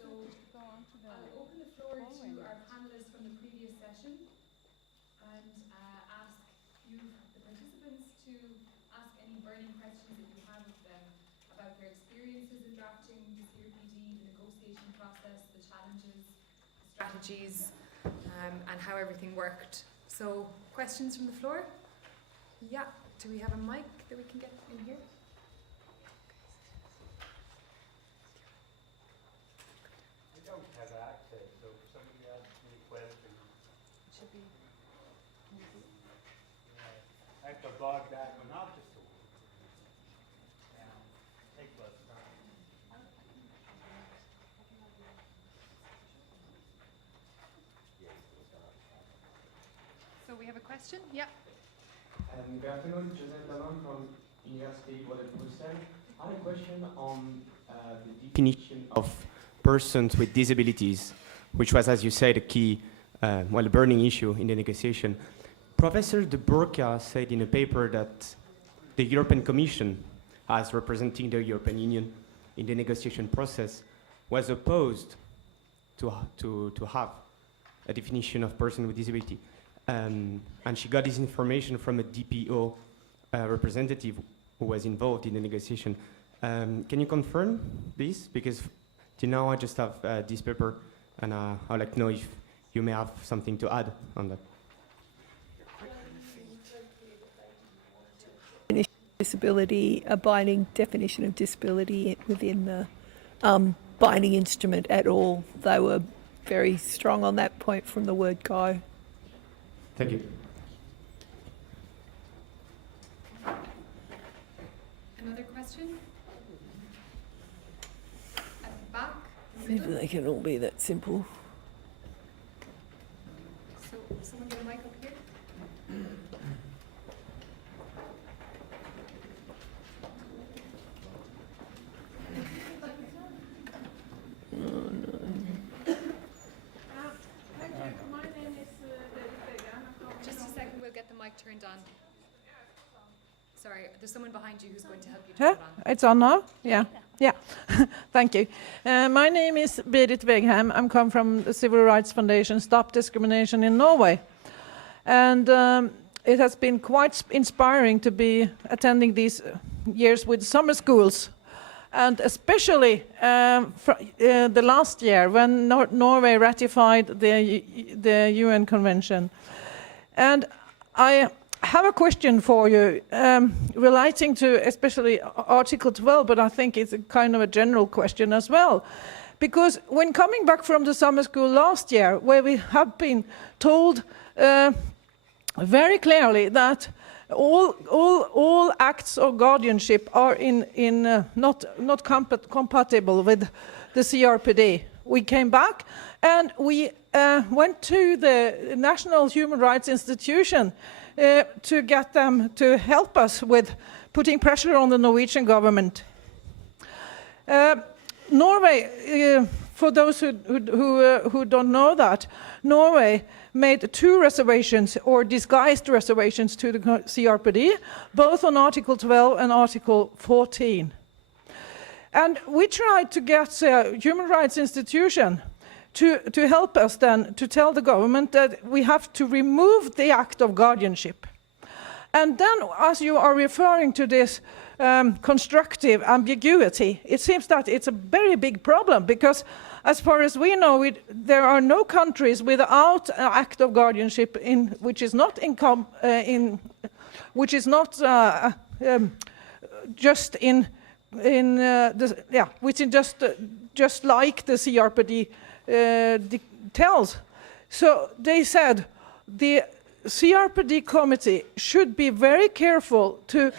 So I'll open the floor to our panelists from the previous session and ask you, the participants, to ask any burning questions that you have of them about their experiences in drafting the CRPD, the negotiation process, the challenges, the strategies, and how everything worked. So, questions from the floor? Yeah. Do we have a mic that we can get in here? I don't have access, so if somebody asks me a question, It should be. I have to log that one out just a week. Take less time. So we have a question? Yeah. Good afternoon, Joseph Lamont from University of Brussels. I had a question on the definition of persons with disabilities, which was, as you said, a key, a burning issue in the negotiation. Professor De Burca said in a paper that the European Commission, as representing the European Union in the negotiation process, was opposed to have a definition of person with disability. And she got this information from a DPO representative who was involved in the negotiation. Can you confirm this? Because till now I just have this paper, and I'd like to know if you may have something to add on that. Disability, a binding definition of disability within the binding instrument at all. They were very strong on that point from the word go. Thank you. Another question? At the back? Maybe they can all be that simple. So, someone get a mic up here? Just a second, we'll get the mic turned on. Sorry, there's someone behind you who's going to help you turn it on. It's on now? Yeah. Thank you. My name is Berit Vegheim. I'm come from the Civil Rights Foundation Stop Discrimination in Norway. And it has been quite inspiring to be attending these years with summer schools. And especially the last year when Norway ratified the UN Convention. And I have a question for you relating to especially Article 12, but I think it's a kind of a general question as well. Because when coming back from the summer school last year, where we have been told very clearly that all acts of guardianship are not compatible with the CRPD. We came back and we went to the National Human Rights Institution to get them to help us with putting pressure on the Norwegian government. Norway, for those who don't know that, Norway made 2 reservations or disguised reservations to the CRPD, both on Article 12 and Article 14. And we tried to get the Human Rights Institution to help us then to tell the government that we have to remove the act of guardianship. And then, as you are referring to this constructive ambiguity, it seems that it's a very big problem because, as far as we know, there are no countries without an act of guardianship which is not just like the CRPD tells. So they said the CRPD committee should be very careful to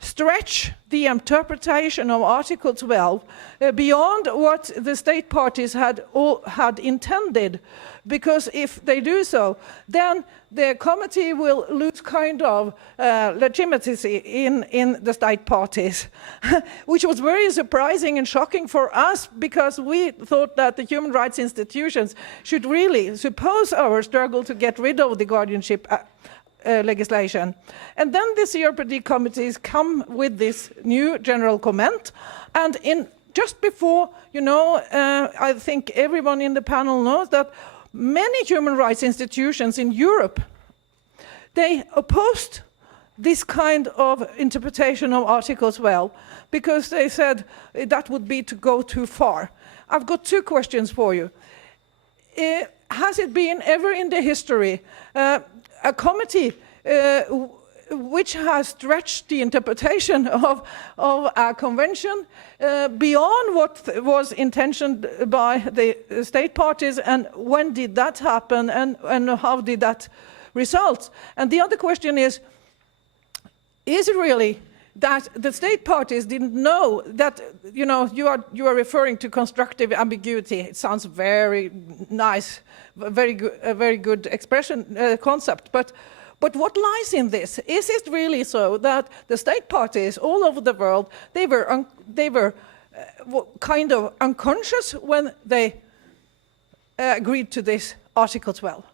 stretch the interpretation of Article 12 beyond what the state parties had intended, because if they do so, then the committee will lose kind of legitimacy in the state parties, which was very surprising and shocking for us, because we thought that the human rights institutions should really suppose our struggle to get rid of the guardianship legislation. And then the CRPD committees come with this new general comment, and in just before, you know, I think everyone in the panel knows that many human rights institutions in Europe, they opposed this kind of interpretation of Article 12 because they said that would be to go too far. I've got two questions for you. Has it been ever in the history a committee which has stretched the interpretation of a convention beyond what was intentioned by the state parties, and when did that happen, and how did that result? And the other question is it really that the state parties didn't know that, you know, you are referring to constructive ambiguity? It sounds very nice, a very good expression, concept, but what lies in this? Is it really so that the state parties all over the world, they were kind of unconscious when they agreed to this Article 12?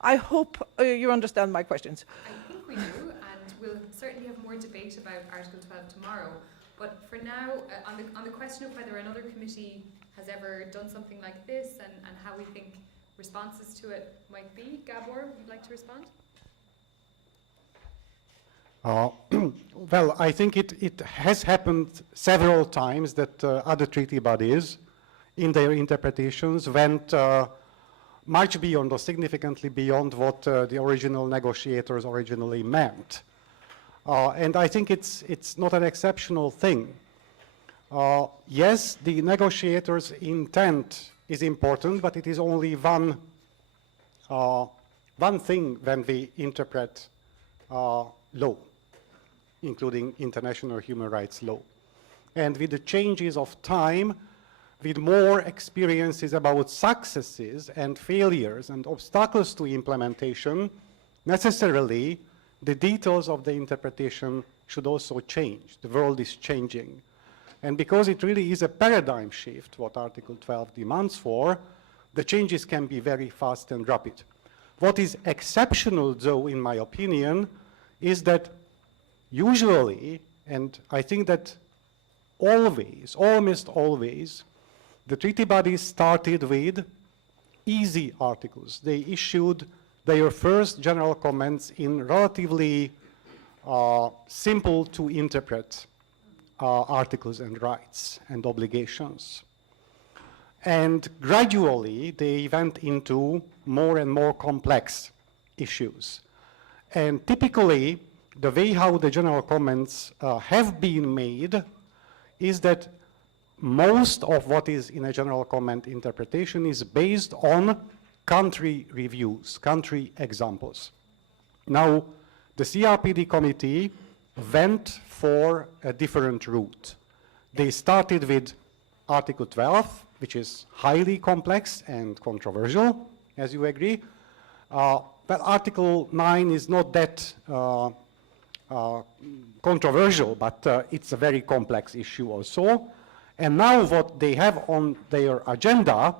I hope you understand my questions. I think we do, and we'll certainly have more debate about Article 12 tomorrow. But for now, on the question of whether another committee has ever done something like this and how we think responses to it might be, Gabor, would you like to respond? Well, I think it has happened several times that other treaty bodies, in their interpretations, went much beyond or significantly beyond what the original negotiators originally meant. And I think it's not an exceptional thing. Yes, the negotiators' intent is important, but it is only one thing when we interpret law, including international human rights law. And with the changes of time, with more experiences about successes and failures and obstacles to implementation, necessarily the details of the interpretation should also change. The world is changing. And because it really is a paradigm shift, what Article 12 demands for, the changes can be very fast and rapid. What is exceptional, though, in my opinion, is that usually, and I think that always, almost always, the treaty bodies started with easy articles. They issued their first general comments in relatively simple to interpret articles and rights and obligations. And gradually, they went into more and more complex issues. And typically, the way how the general comments have been made is that most of what is in a general comment interpretation is based on country reviews, country examples. Now, the CRPD committee went for a different route. They started with Article 12, which is highly complex and controversial, as you agree. But Article 9 is not that controversial, but it's a very complex issue also. And now what they have on their agenda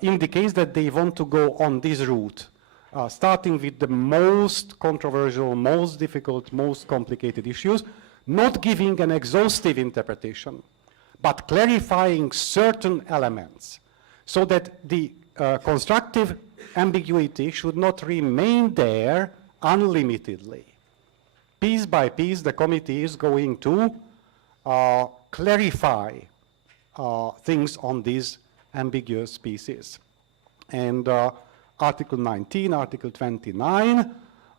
indicates that they want to go on this route, starting with the most controversial, most difficult, most complicated issues, not giving an exhaustive interpretation, but clarifying certain elements so that the constructive ambiguity should not remain there unlimitedly. Piece by piece, the committee is going to clarify things on these ambiguous pieces. And Article 19, Article 29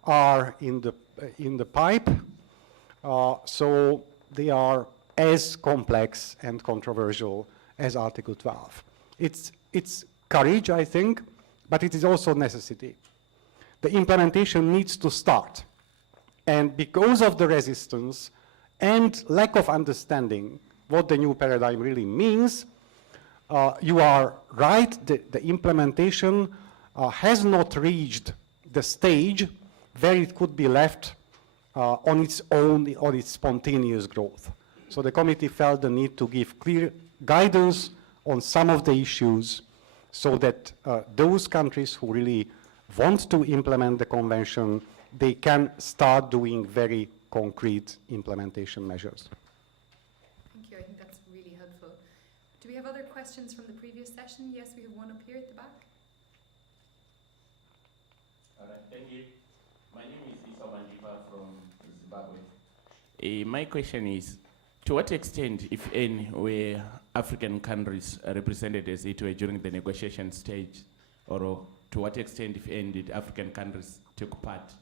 are in the pipe, so they are as complex and controversial as Article 12. It's courage, I think, but it is also necessity. The implementation needs to start. And because of the resistance and lack of understanding what the new paradigm really means, you are right, the implementation has not reached the stage where it could be left on its own, on its spontaneous growth. So the committee felt the need to give clear guidance on some of the issues so that those countries who really want to implement the convention, they can start doing very concrete implementation measures. Thank you. I think that's really helpful. Do we have other questions from the previous session? Yes, we have one up here at the back. All right, thank you. My name is Isa Wandipa from Zimbabwe. My question is, to what extent, if any, were African countries represented as it were during the negotiation stage, or to what extent, if any, did African countries took part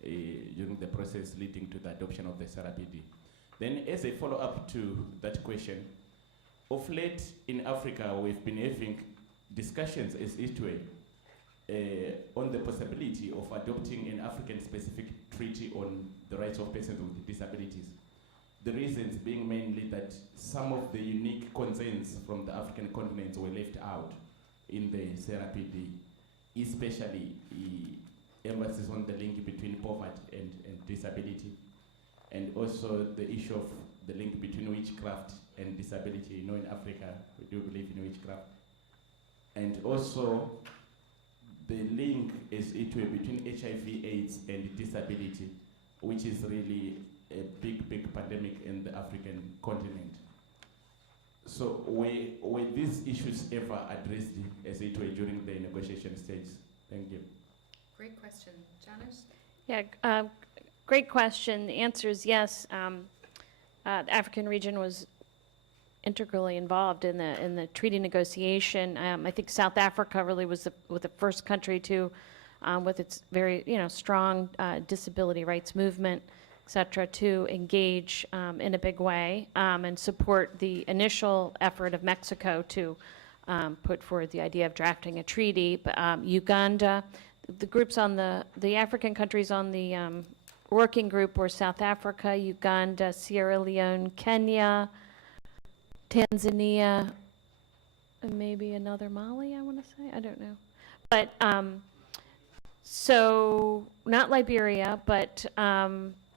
during the process leading to the adoption of the CRPD? Then, as a follow-up to that question, of late in Africa, we've been having discussions as it were on the possibility of adopting an African-specific treaty on the rights of persons with disabilities. The reasons being mainly that some of the unique concerns from the African continent were left out in the CRPD, especially emphasis on the link between poverty and disability, and also the issue of the link between witchcraft and disability. You know, in Africa, we do believe in witchcraft. And also the link is it were between HIV/AIDS and disability, which is really a big pandemic in the African continent. So were these issues ever addressed as it were during the negotiation stage? Thank you. Great question. Janet? Yeah, great question. The answer is yes. The African region was integrally involved in the treaty negotiation. I think South Africa really was the first country to, with its very strong disability rights movement, et cetera, to engage in a big way and support the initial effort of Mexico to put forward the idea of drafting a treaty. But Uganda, the groups on the African countries on the working group were South Africa, Uganda, Sierra Leone, Kenya, Tanzania, and maybe another Mali, I want to say. I don't know. But so not Liberia, but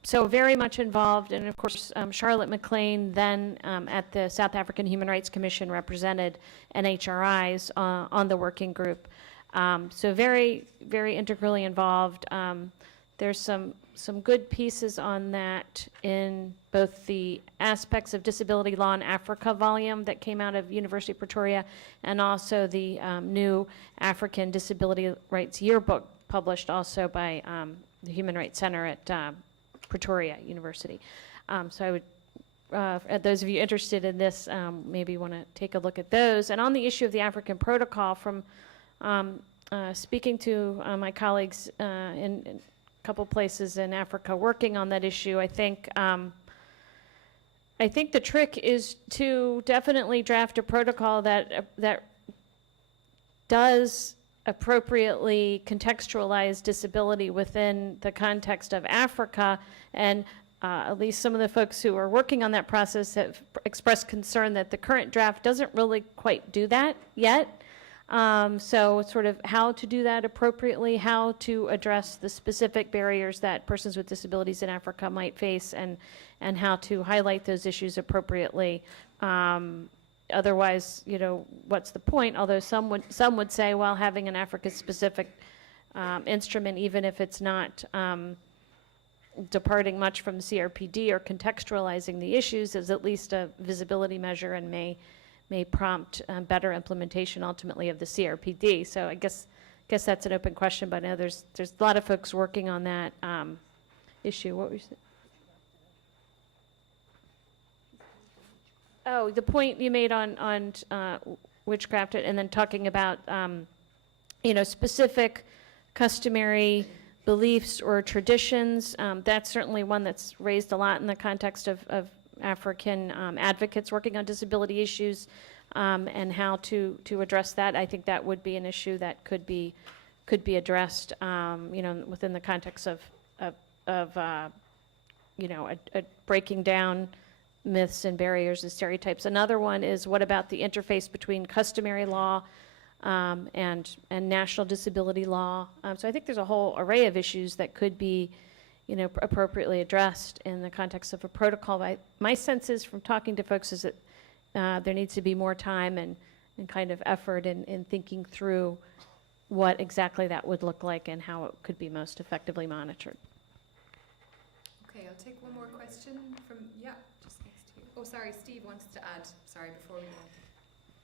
so very much involved. And of course, Charlotte McLean then at the South African Human Rights Commission represented NHRIs on the working group. So very, very integrally involved. There's some good pieces on that in both the aspects of disability law in Africa volume that came out of University of Pretoria, and also the new African Disability Rights Yearbook published also by the Human Rights Center at Pretoria University. So I would, those of you interested in this, maybe want to take a look at those. And on the issue of the African Protocol, from speaking to my colleagues in couple places in Africa working on that issue, I think the trick is to definitely draft a protocol that does appropriately contextualize disability within the context of Africa. And at least some of the folks who are working on that process have expressed concern that the current draft doesn't really quite do that yet. So sort of how to do that appropriately, how to address the specific barriers that persons with disabilities in Africa might face, and how to highlight those issues appropriately. Otherwise, what's the point? Although some would say, well, having an Africa-specific instrument, even if it's not departing much from the CRPD or contextualizing the issues, is at least a visibility measure and may prompt better implementation ultimately of the CRPD. So I guess that's an open question, but I know there's a lot of folks working on that issue. What were you saying? Oh, the point you made on witchcraft, and then talking about specific customary beliefs or traditions. That's certainly one that's raised a lot in the context of African advocates working on disability issues, and how to address that. I think that would be an issue that could be addressed, within the context of breaking down myths and barriers and stereotypes. Another one is, what about the interface between customary law and national disability law? So I think there's a whole array of issues that could be appropriately addressed in the context of a protocol. My sense is, from talking to folks, is that there needs to be more time and kind of effort in thinking through what exactly that would look like and how it could be most effectively monitored. Okay, I'll take one more question from, just next to you. Oh, sorry, Steve wants to add, before we go.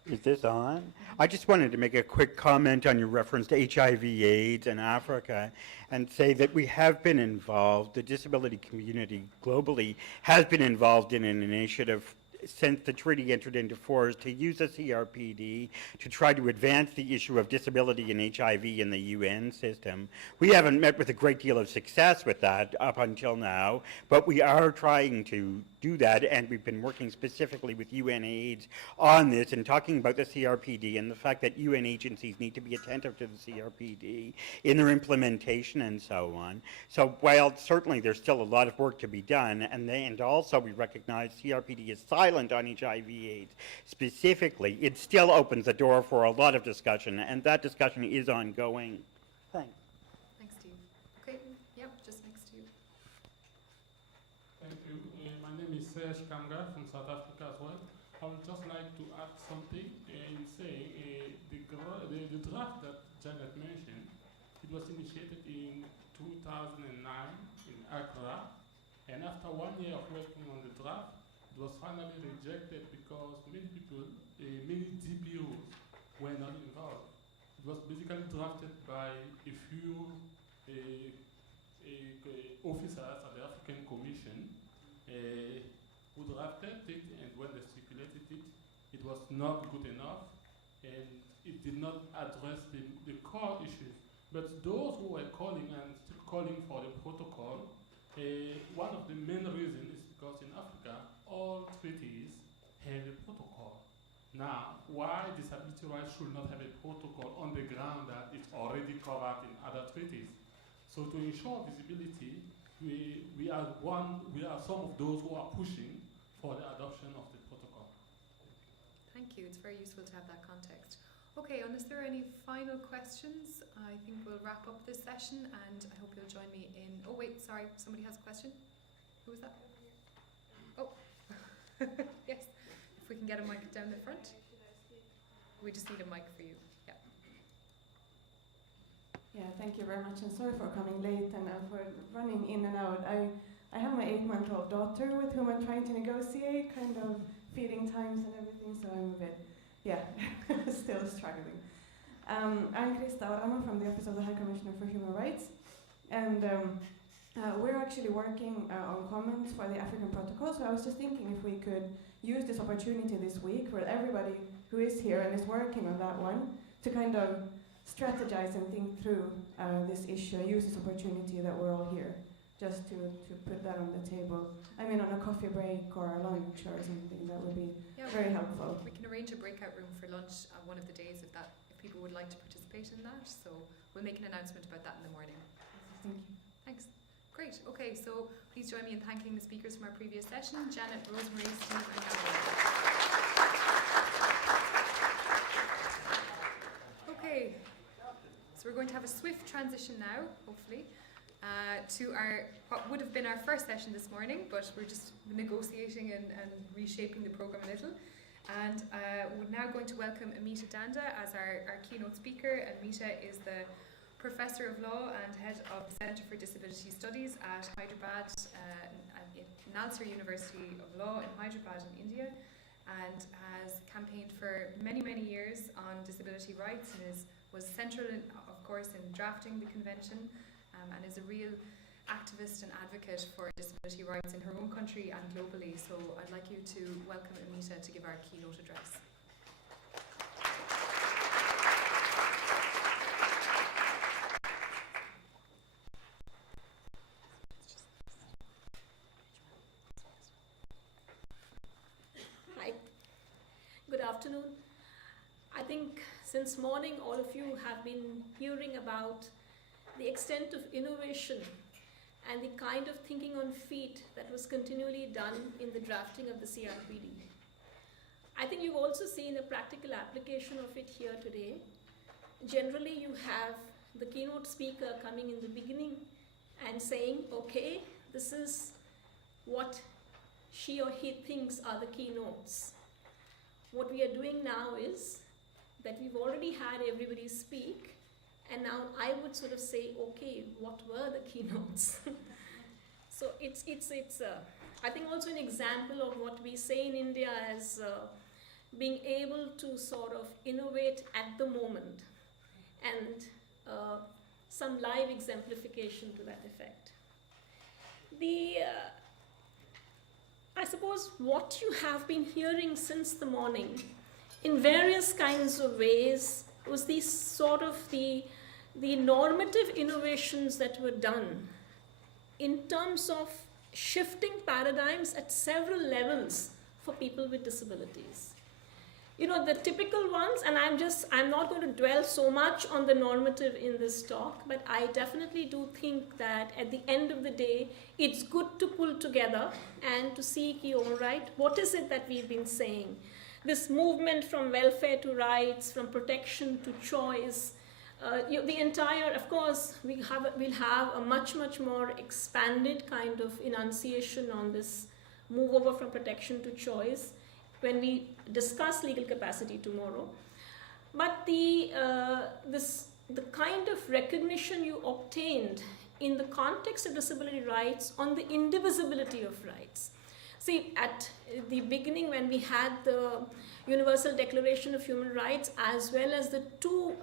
Is this on? I just wanted to make a quick comment on your reference to HIV/AIDS in Africa and say that we have been involved, the disability community globally has been involved in an initiative since the treaty entered into force to use the CRPD to try to advance the issue of disability and HIV in the UN system. We haven't met with a great deal of success with that up until now, but we are trying to do that, and we've been working specifically with UNAIDS on this and talking about the CRPD and the fact that UN agencies need to be attentive to the CRPD in their implementation and so on. So while certainly there's still a lot of work to be done, and also we recognize CRPD is silent on HIV/AIDS specifically, it still opens the door for a lot of discussion, and that discussion is ongoing. Thanks. Thanks, Steve. Okay, yep, just next to you. Thank you. My name is Serge Kamga from South Africa as well. I would just like to add something in saying the draft that Janet mentioned, it was initiated in 2009 in Accra, and after 1 year of working on the draft, it was finally rejected because many people, many DPOs were not involved. It was basically drafted by a few officers at the African Commission who drafted it, and when they circulated it, it was not good enough, and it did not address the core issues. But those who were calling and still calling for the protocol, one of the main reasons is because in Africa, all treaties have a protocol. Now, why disability rights should not have a protocol on the ground that it's already covered in other treaties? So to ensure visibility, we are some of those who are pushing for the adoption of the protocol. Thank you. It's very useful to have that context. Okay, unless there are any final questions, I think we'll wrap up this session, and I hope you'll join me in... Oh, wait, sorry, somebody has a question? Who was that? Oh, yes. If we can get a mic down the front. We just need a mic for you. Yeah. Yeah, thank you very much, and sorry for coming late and for running in and out. I have my 8-month-old daughter with whom I'm trying to negotiate kind of feeding times and everything, so I'm a bit, still struggling. I'm Krista Orama from the Office of the High Commissioner for Human Rights, and we're actually working on comments for the African Protocol, so I was just thinking if we could use this opportunity this week for everybody who is here and is working on that one to kind of strategize and think through this issue, use this opportunity that we're all here, just to put that on the table. I mean, on a coffee break or a lunch or something, that would be very helpful. We can arrange a breakout room for lunch one of the days if people would like to participate in that. So we'll make an announcement about that in the morning. Thank you. Thanks. Great. Okay, so please join me in thanking the speakers from our previous session, Janet, Rosemary, Steve, and Gabrielle. Okay, so we're going to have a swift transition now, hopefully, to what would have been our first session this morning, but we're just negotiating and reshaping the program a little. And we're now going to welcome Amita Dhanda as our keynote speaker. Amita is the Professor of Law and Head of the Centre for Disability Studies at Hyderabad, NALSAR University of Law in Hyderabad in India, and has campaigned for many, many years on disability rights and was central, of course, in drafting the convention, and is a real activist and advocate for disability rights in her own country and globally. So I'd like you to welcome Amita to give our keynote address. Hi, good afternoon. I think since morning all of you have been hearing about the extent of innovation and the kind of thinking on feet that was continually done in the drafting of the CRPD. I think you've also seen a practical application of it here today. Generally, you have the keynote speaker coming in the beginning and saying, okay, this is what she or he thinks are the keynotes. What we are doing now is that we've already had everybody speak, and now I would sort of say, okay, what were the keynotes? So it's I think also an example of what we say in India as being able to sort of innovate at the moment, and some live exemplification to that effect. I suppose what you have been hearing since the morning in various kinds of ways was the normative innovations that were done in terms of shifting paradigms at several levels for people with disabilities. You know, the typical ones, and I'm not going to dwell so much on the normative in this talk, but I definitely do think that at the end of the day, it's good to pull together and to see, all right, what is it that we've been saying? This movement from welfare to rights, from protection to choice, the entire, of course, we'll have a much, much more expanded kind of enunciation on this move over from protection to choice when we discuss legal capacity tomorrow. But the kind of recognition you obtained in the context of disability rights on the indivisibility of rights. See, at the beginning when we had the Universal Declaration of Human Rights, as well as the two,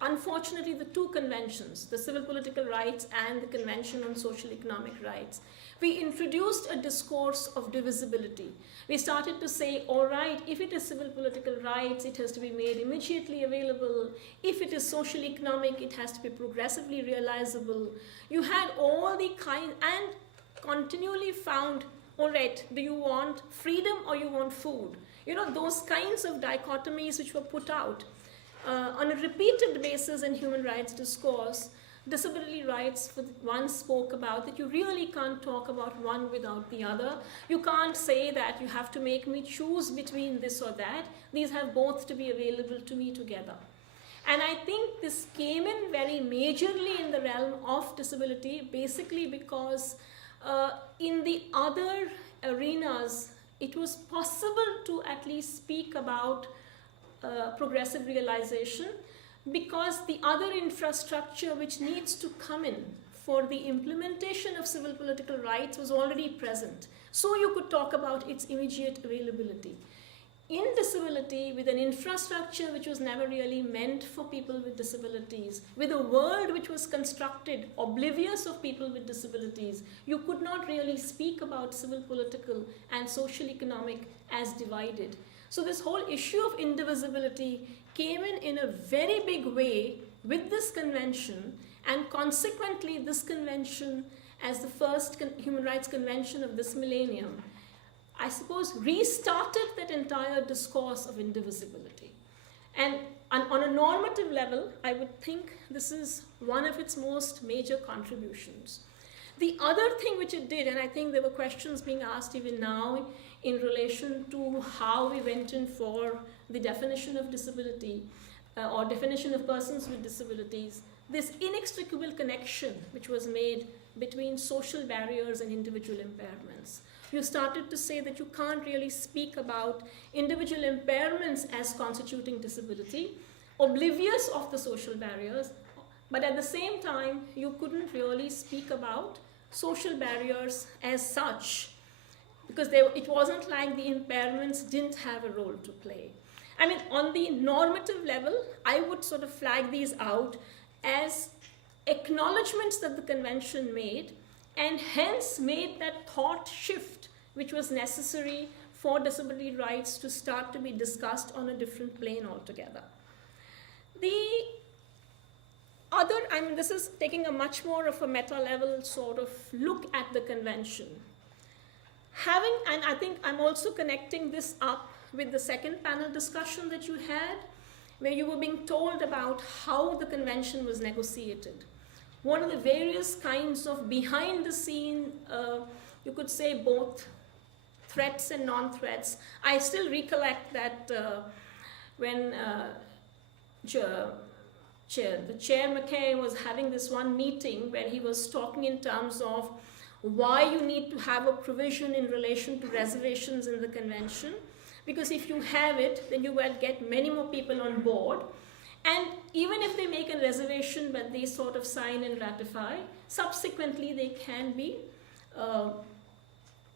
unfortunately, the two conventions, the Civil Political Rights and the Convention on Social Economic Rights, we introduced a discourse of divisibility. We started to say, all right, if it is civil political rights, it has to be made immediately available. If it is social economic, it has to be progressively realizable. You had all the kind, and continually found, all right, do you want freedom or you want food? You know, those kinds of dichotomies which were put out on a repeated basis in human rights discourse. Disability rights, one spoke about that you really can't talk about one without the other. You can't say that you have to make me choose between this or that. These have both to be available to me together. And I think this came in very majorly in the realm of disability, basically because in the other arenas, it was possible to at least speak about progressive realization, because the other infrastructure which needs to come in for the implementation of civil political rights was already present. So you could talk about its immediate availability. In disability, with an infrastructure which was never really meant for people with disabilities, with a world which was constructed oblivious of people with disabilities, you could not really speak about civil political and social economic as divided. So this whole issue of indivisibility came in a very big way with this convention, and consequently this convention, as the first human rights convention of this millennium, I suppose restarted that entire discourse of indivisibility. And on a normative level, I would think this is one of its most major contributions. The other thing which it did, and I think there were questions being asked even now in relation to how we went in for the definition of disability or definition of persons with disabilities, this inextricable connection which was made between social barriers and individual impairments. You started to say that you can't really speak about individual impairments as constituting disability, oblivious of the social barriers, but at the same time, you couldn't really speak about social barriers as such, because it wasn't like the impairments didn't have a role to play. I mean, on the normative level, I would sort of flag these out as acknowledgements that the convention made, and hence made that thought shift which was necessary for disability rights to start to be discussed on a different plane altogether. The other, I mean, this is taking a much more of a meta-level sort of look at the convention. And I think I'm also connecting this up with the second panel discussion that you had, where you were being told about how the convention was negotiated. What are the various kinds of behind the scene, you could say both threats and non-threats. I still recollect that when the Chair McKay was having this one meeting where he was talking in terms of why you need to have a provision in relation to reservations in the convention, because if you have it, then you will get many more people on board. And even if they make a reservation but they sort of sign and ratify, subsequently they can be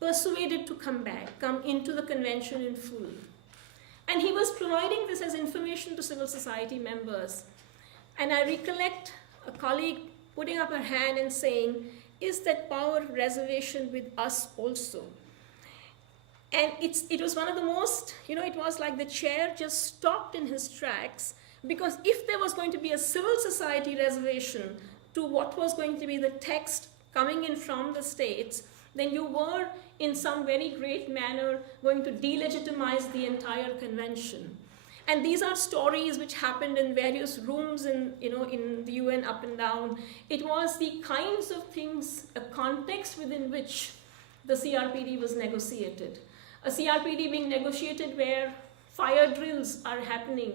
persuaded to come into the convention in full. And he was providing this as information to civil society members. And I recollect a colleague putting up her hand and saying, is that power reservation with us also? And it was one of the most, it was like the chair just stopped in his tracks, because if there was going to be a civil society reservation to what was going to be the text coming in from the states, then you were in some very great manner going to delegitimize the entire convention. And these are stories which happened in various rooms in the UN up and down. It was the kinds of things, a context within which the CRPD was negotiated. A CRPD being negotiated where fire drills are happening,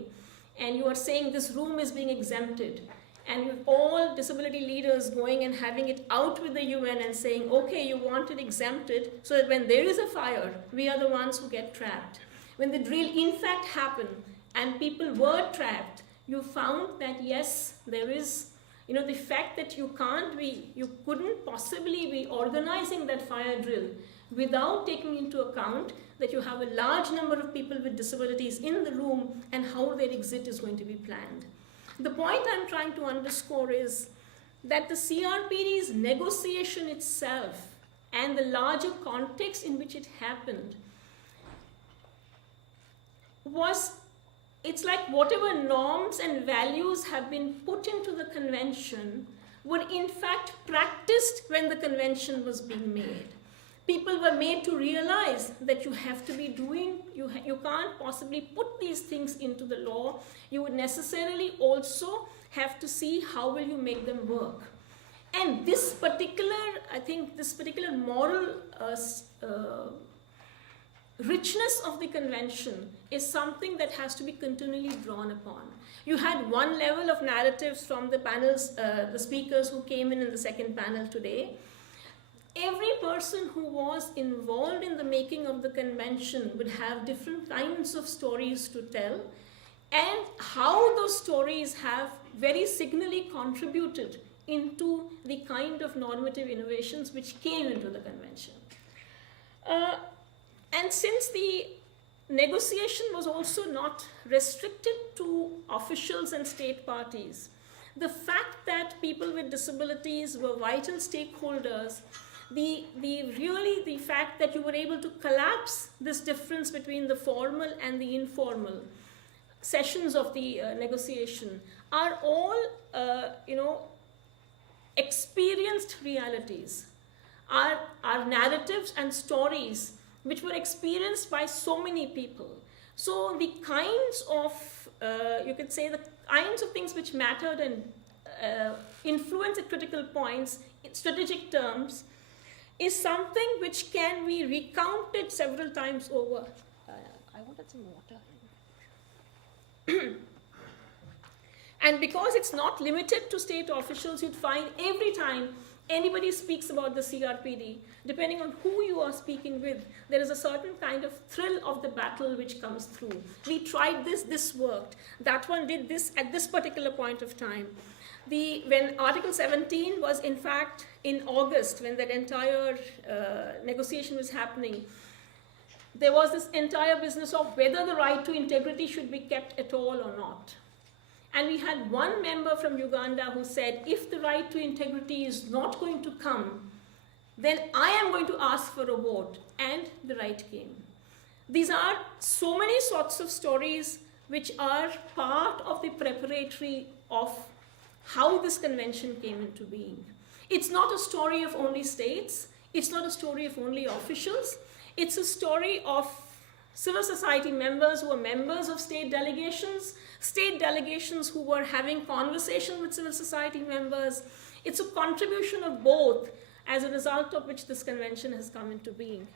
and you are saying this room is being exempted. And with all disability leaders going and having it out with the UN and saying, okay, you want it exempted, so that when there is a fire, we are the ones who get trapped. When the drill in fact happened, and people were trapped, you found that yes, there is, the fact that you couldn't possibly be organizing that fire drill without taking into account that you have a large number of people with disabilities in the room and how their exit is going to be planned. The point I'm trying to underscore is that the CRPD's negotiation itself and the larger context in which it happened it's like whatever norms and values have been put into the convention were in fact practiced when the convention was being made. People were made to realize that you have to be doing, you can't possibly put these things into the law. You would necessarily also have to see how will you make them work. And this particular moral richness of the convention is something that has to be continually drawn upon. You had one level of narratives from the panels, the speakers who came in the second panel today. Every person who was involved in the making of the convention would have different kinds of stories to tell, and how those stories have very signally contributed into the kind of normative innovations which came into the convention. And since the negotiation was also not restricted to officials and state parties, the fact that people with disabilities were vital stakeholders, the fact that you were able to collapse this difference between the formal and the informal sessions of the negotiation are all, experienced realities, are narratives and stories which were experienced by so many people. So the kinds of, you could say the kinds of things which mattered and influence at critical points in strategic terms is something which can be recounted several times over. I wanted some water. And because it's not limited to state officials, you'd find every time anybody speaks about the CRPD, depending on who you are speaking with, there is a certain kind of thrill of the battle which comes through. We tried this worked. That one did this at this particular point of time. When Article 17 was in fact in August, when that entire negotiation was happening, there was this entire business of whether the right to integrity should be kept at all or not. And we had one member from Uganda who said, if the right to integrity is not going to come, then I am going to ask for a vote. And the right came. These are so many sorts of stories which are part of the preparatory of how this convention came into being. It's not a story of only states. It's not a story of only officials. It's a story of civil society members who are members of state delegations who were having conversation with civil society members. It's a contribution of both, as a result of which this convention has come into being.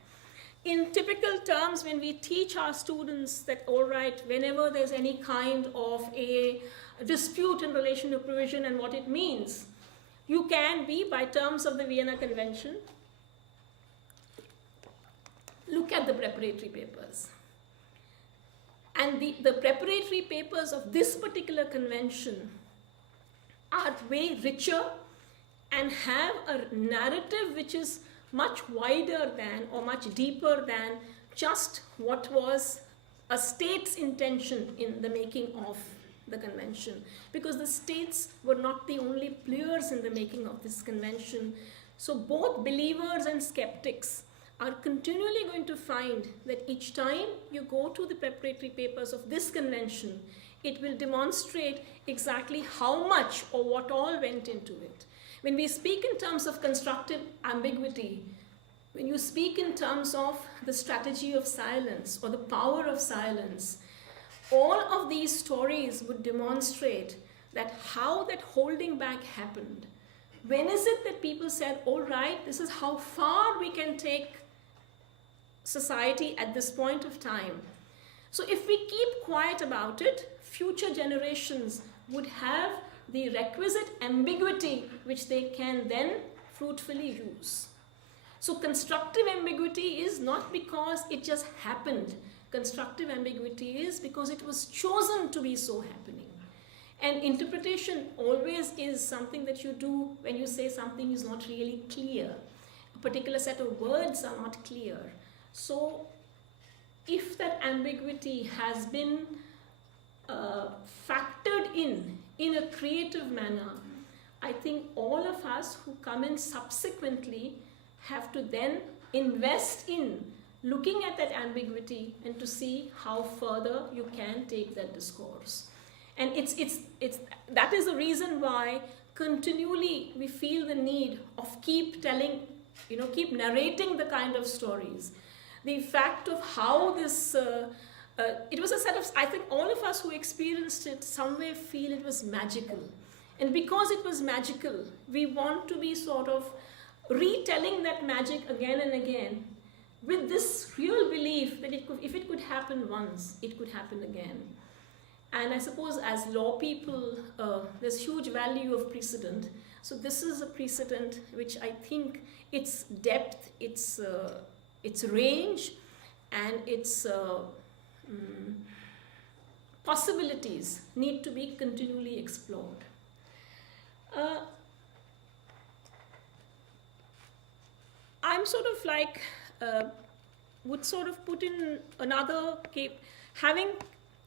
In typical terms, when we teach our students that, all right, whenever there's any kind of a dispute in relation to provision and what it means, you can be, by terms of the Vienna Convention, look at the preparatory papers. And the preparatory papers of this particular convention are way richer and have a narrative which is much wider than or much deeper than just what was a state's intention in the making of the convention, because the states were not the only players in the making of this convention. So both believers and skeptics are continually going to find that each time you go to the preparatory papers of this convention, it will demonstrate exactly how much or what all went into it. When we speak in terms of constructive ambiguity, when you speak in terms of the strategy of silence or the power of silence, all of these stories would demonstrate that how that holding back happened. When is it that people said, all right, this is how far we can take society at this point of time. So if we keep quiet about it, future generations would have the requisite ambiguity which they can then fruitfully use. So constructive ambiguity is not because it just happened. Constructive ambiguity is because it was chosen to be so happening. And interpretation always is something that you do when you say something is not really clear. A particular set of words are not clear. So if that ambiguity has been factored in a creative manner, I think all of us who come in subsequently have to then invest in looking at that ambiguity and to see how further you can take that discourse. And that is the reason why continually we feel the need of keep narrating the kind of stories. The fact of how this, it was a set of, I think all of us who experienced it somewhere feel it was magical. And because it was magical, we want to be sort of retelling that magic again and again with this real belief that if it could happen once, it could happen again. And I suppose as law people, there's huge value of precedent. So this is a precedent which I think its depth, its range, and its possibilities need to be continually explored. I'm sort of like, would sort of put in another case, having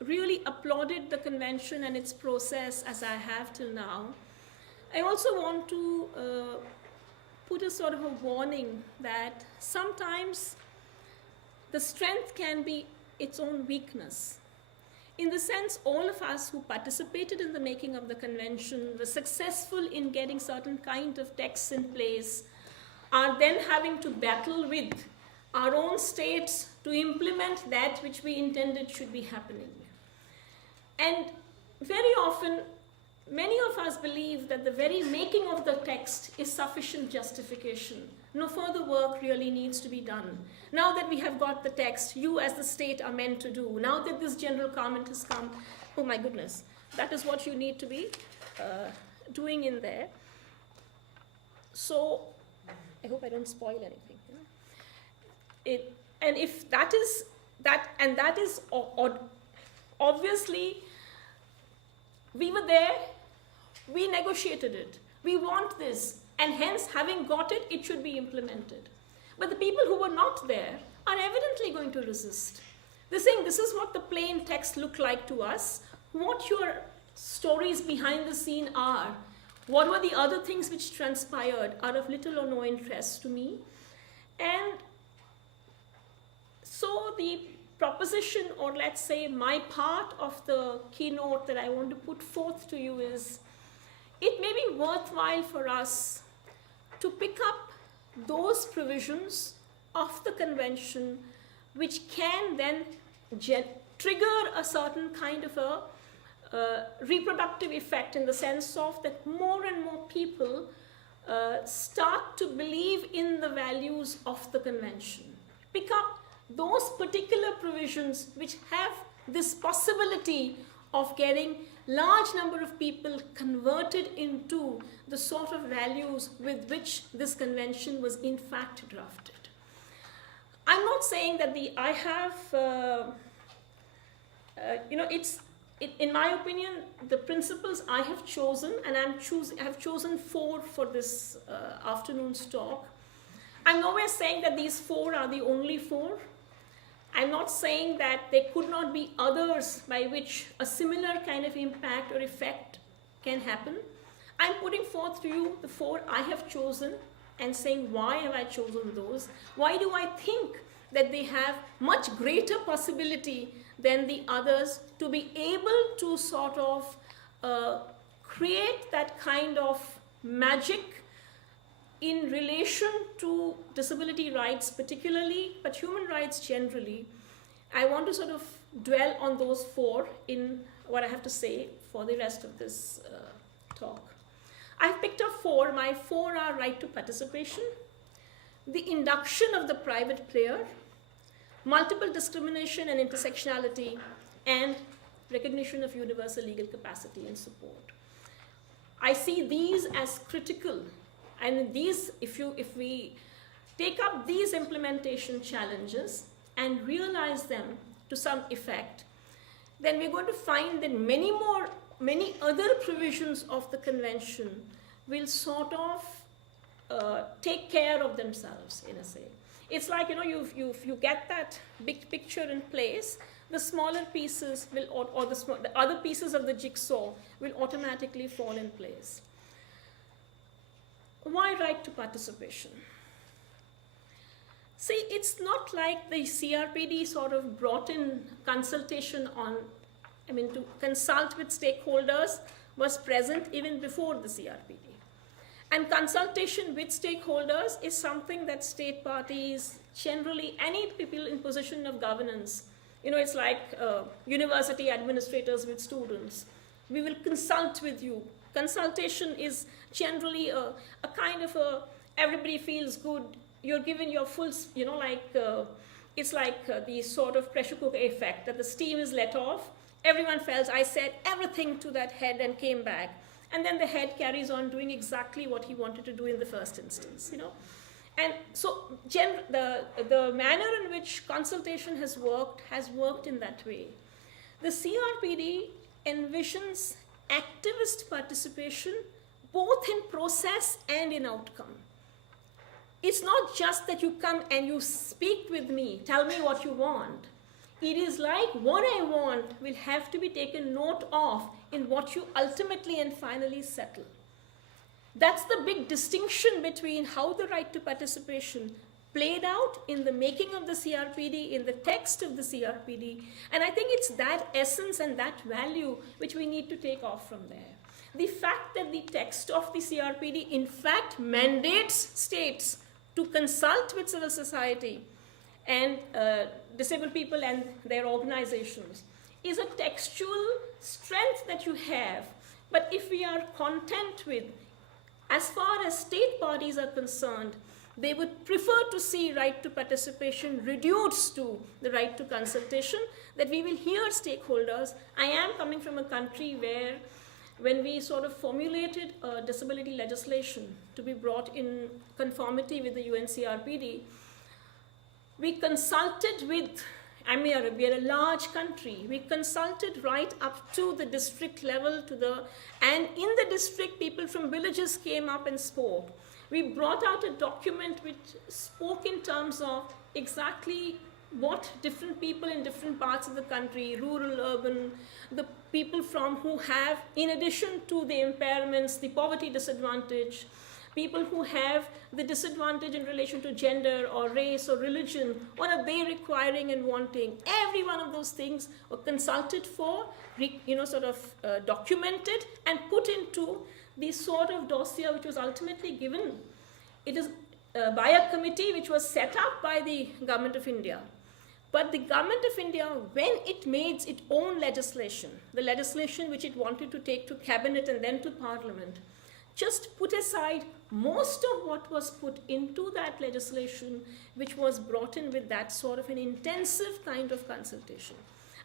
really applauded the convention and its process as I have till now, I also want to put a sort of a warning that sometimes the strength can be its own weakness. In the sense, all of us who participated in the making of the convention were successful in getting certain kind of texts in place, are then having to battle with our own states to implement that which we intended should be happening. And very often, many of us believe that the very making of the text is sufficient justification. No further work really needs to be done. Now that we have got the text, you as the state are meant to do. Now that this general comment has come, oh my goodness, that is what you need to be doing in there. So, I hope I don't spoil anything. And if that is, obviously, we were there, we negotiated it, we want this, and hence, having got it, it should be implemented. But the people who were not there are evidently going to resist. They're saying, this is what the plain text looked like to us, what your stories behind the scene are, what were the other things which transpired are of little or no interest to me. And so the proposition, or let's say my part of the keynote that I want to put forth to you is, it may be worthwhile for us to pick up those provisions of the convention which can then trigger a certain kind of a reproductive effect, in the sense of that more and more people start to believe in the values of the convention. Pick up those particular provisions which have this possibility of getting large number of people converted into the sort of values with which this convention was in fact drafted. I'm not saying that I have, in my opinion, the principles I have chosen, and I have chosen 4 for this afternoon's talk. I'm nowhere saying that these 4 are the only 4. I'm not saying that there could not be others by which a similar kind of impact or effect can happen. I'm putting forth to you the 4 I have chosen and saying why have I chosen those? Why do I think that they have much greater possibility than the others to be able to sort of create that kind of magic in relation to disability rights particularly, but human rights generally. I want to sort of dwell on those 4 in what I have to say for the rest of this talk. I've picked up 4. My 4 are right to participation, the induction of the private player, multiple discrimination and intersectionality, and recognition of universal legal capacity and support. I see these as critical, and these, if we take up these implementation challenges and realize them to some effect, then we're going to find that many other provisions of the convention will sort of take care of themselves, in a say. It's like, you get that big picture in place, the smaller pieces will, or the other pieces of the jigsaw will automatically fall in place. Why right to participation? See, it's not like the CRPD sort of brought in consultation to consult with stakeholders was present even before the CRPD. And consultation with stakeholders is something that state parties, generally any people in position of governance, it's like university administrators with students. We will consult with you. Consultation is generally a kind of everybody feels good. You're given your full, it's like the sort of pressure cooker effect that the steam is let off. Everyone felt I said everything to that head and came back. And then the head carries on doing exactly what he wanted to do in the first instance, And so the manner in which consultation has worked in that way. The CRPD envisions activist participation both in process and in outcome. It's not just that you come and you speak with me, tell me what you want. It is like what I want will have to be taken note of in what you ultimately and finally settle. That's the big distinction between how the right to participation played out in the making of the CRPD, in the text of the CRPD, and I think it's that essence and that value which we need to take off from there. The fact that the text of the CRPD in fact mandates states to consult with civil society and disabled people and their organizations is a textual strength that you have. But if we are content with, as far as state bodies are concerned, they would prefer to see right to participation reduced to the right to consultation, that we will hear stakeholders. I am coming from a country where when we sort of formulated disability legislation to be brought in conformity with the UNCRPD, we consulted with, we are a large country, we consulted right up to the district level, and in the district, people from villages came up and spoke. We brought out a document which spoke in terms of exactly what different people in different parts of the country, rural, urban, the people who have, in addition to the impairments, the poverty disadvantage, people who have the disadvantage in relation to gender or race or religion, what are they requiring and wanting? Every one of those things were consulted for, documented and put into the sort of dossier which was ultimately given. It is by a committee which was set up by the Government of India. But the Government of India, when it made its own legislation, the legislation which it wanted to take to Cabinet and then to Parliament, just put aside most of what was put into that legislation, which was brought in with that sort of an intensive kind of consultation.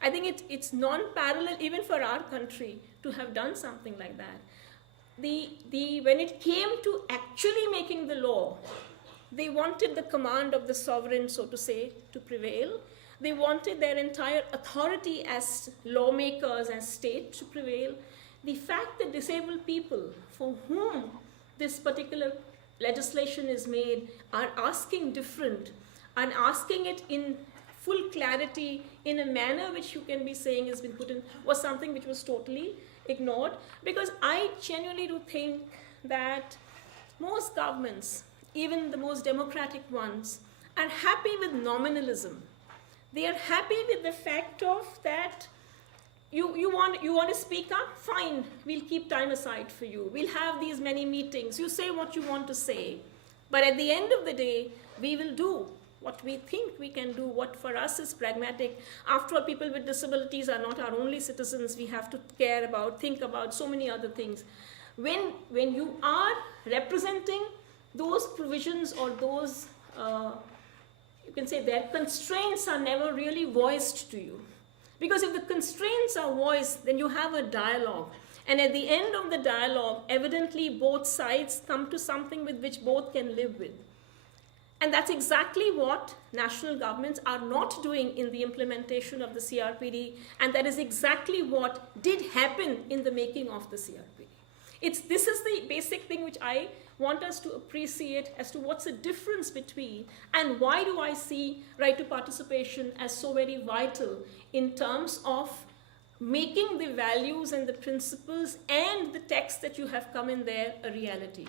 I think it's non-parallel even for our country to have done something like that. When it came to actually making the law, they wanted the command of the sovereign, so to say, to prevail. They wanted their entire authority as lawmakers, as state to prevail. The fact that disabled people for whom this particular legislation is made are asking different and asking it in full clarity in a manner which you can be saying has been put in, was something which was totally ignored. Because I genuinely do think that most governments, even the most democratic ones, are happy with nominalism. They are happy with the fact of that you want to speak up, fine, we'll keep time aside for you. We'll have these many meetings. You say what you want to say. But at the end of the day, we will do what we think we can do, what for us is pragmatic. After all, people with disabilities are not our only citizens. We have to care about, think about so many other things. When you are representing those provisions or those, you can say their constraints are never really voiced to you. Because if the constraints are voiced, then you have a dialogue. And at the end of the dialogue, evidently both sides come to something with which both can live with. And that's exactly what national governments are not doing in the implementation of the CRPD, and that is exactly what did happen in the making of the CRPD. This is the basic thing which I want us to appreciate as to what's the difference between, and why do I see right to participation as so very vital in terms of making the values and the principles and the text that you have come in there a reality.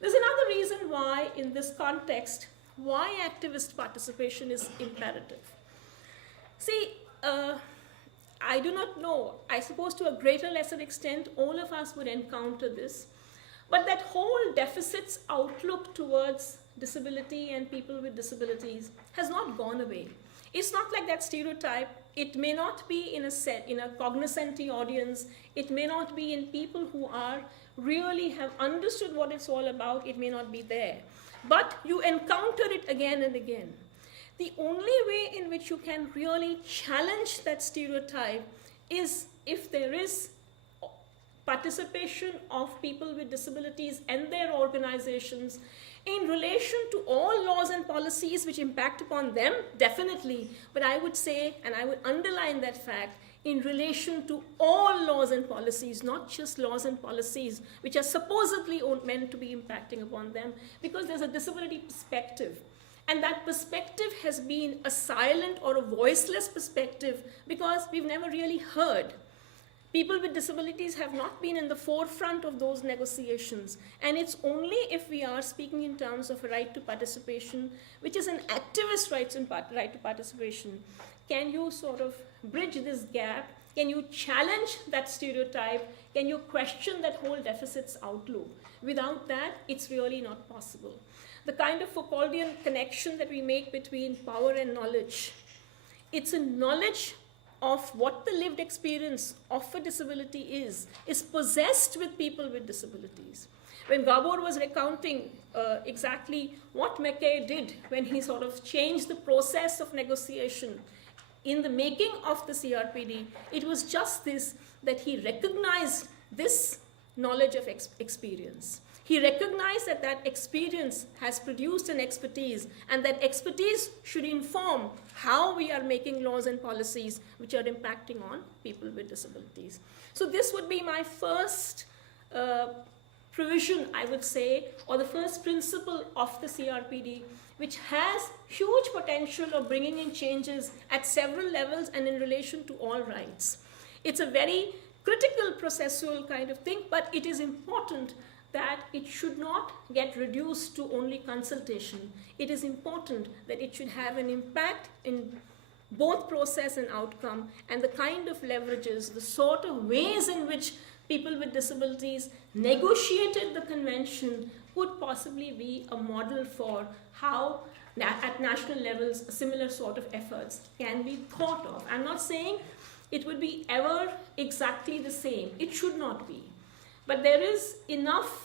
There's another reason why, in this context, why activist participation is imperative. See, I do not know, I suppose to a greater or lesser extent, all of us would encounter this, but that whole deficits outlook towards disability and people with disabilities has not gone away. It's not like that stereotype. It may not be in a cognoscenti audience. It may not be in people who are really have understood what it's all about. It may not be there. But you encounter it again and again. The only way in which you can really challenge that stereotype is if there is participation of people with disabilities and their organizations in relation to all laws and policies which impact upon them, definitely. But I would say, and I would underline that fact, in relation to all laws and policies, not just laws and policies which are supposedly meant to be impacting upon them, because there's a disability perspective. And that perspective has been a silent or a voiceless perspective because we've never really heard. People with disabilities have not been in the forefront of those negotiations. And it's only if we are speaking in terms of a right to participation, which is an activist right to participation, can you sort of bridge this gap? Can you challenge that stereotype? Can you question that whole deficits outlook? Without that, it's really not possible. The kind of Foucauldian connection that we make between power and knowledge, it's a knowledge of what the lived experience of a disability is possessed with people with disabilities. When Gabor was recounting exactly what McKay did when he sort of changed the process of negotiation in the making of the CRPD, it was just this, that he recognized this knowledge of experience. He recognized that that experience has produced an expertise, and that expertise should inform how we are making laws and policies which are impacting on people with disabilities. So this would be my first provision, I would say, or the first principle of the CRPD, which has huge potential of bringing in changes at several levels and in relation to all rights. It's a very critical processual kind of thing, but it is important that it should not get reduced to only consultation. It is important that it should have an impact in both process and outcome, and the kind of leverages, the sort of ways in which people with disabilities negotiated the convention could possibly be a model for how at national levels similar sort of efforts can be thought of. I'm not saying it would be ever exactly the same. It should not be. But there is enough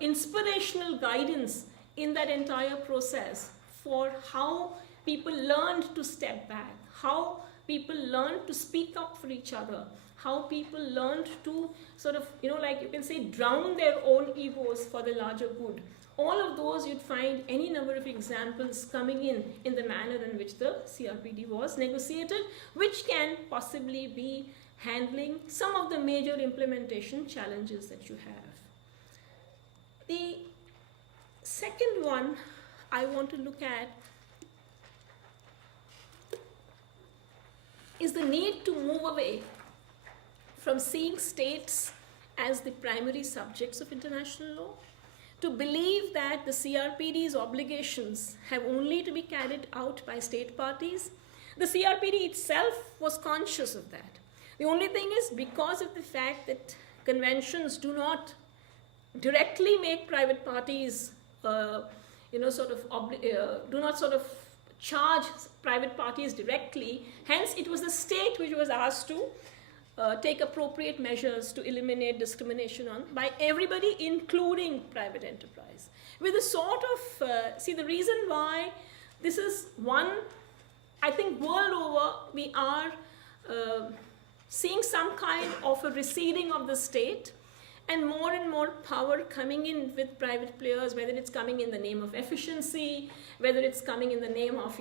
inspirational guidance in that entire process for how people learned to step back, how people learned to speak up for each other, how people learned to sort of, like you can say, drown their own egos for the larger good. All of those you'd find any number of examples coming in the manner in which the CRPD was negotiated, which can possibly be handling some of the major implementation challenges that you have. The second one I want to look at is the need to move away from seeing states as the primary subjects of international law, to believe that the CRPD's obligations have only to be carried out by state parties. The CRPD itself was conscious of that. The only thing is, because of the fact that conventions do not directly make private parties, do not sort of charge private parties directly, hence it was the state which was asked to take appropriate measures to eliminate discrimination by everybody, including private enterprise. With a sort of, the reason why this is one, I think world over we are seeing some kind of a receding of the state and more power coming in with private players, whether it's coming in the name of efficiency, whether it's coming in the name of,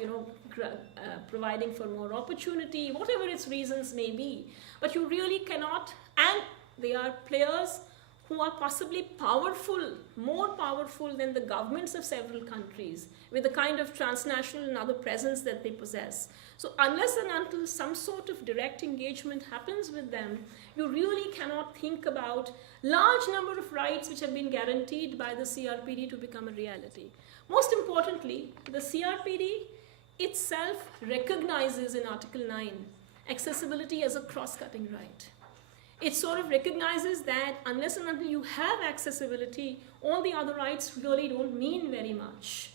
providing for more opportunity, whatever its reasons may be. But you really cannot, and they are players who are possibly powerful, more powerful than the governments of several countries, with the kind of transnational and other presence that they possess. So unless and until some sort of direct engagement happens with them, you really cannot think about large number of rights which have been guaranteed by the CRPD to become a reality. Most importantly, the CRPD itself recognizes in Article 9 accessibility as a cross-cutting right. It sort of recognizes that unless and until you have accessibility, all the other rights really don't mean very much.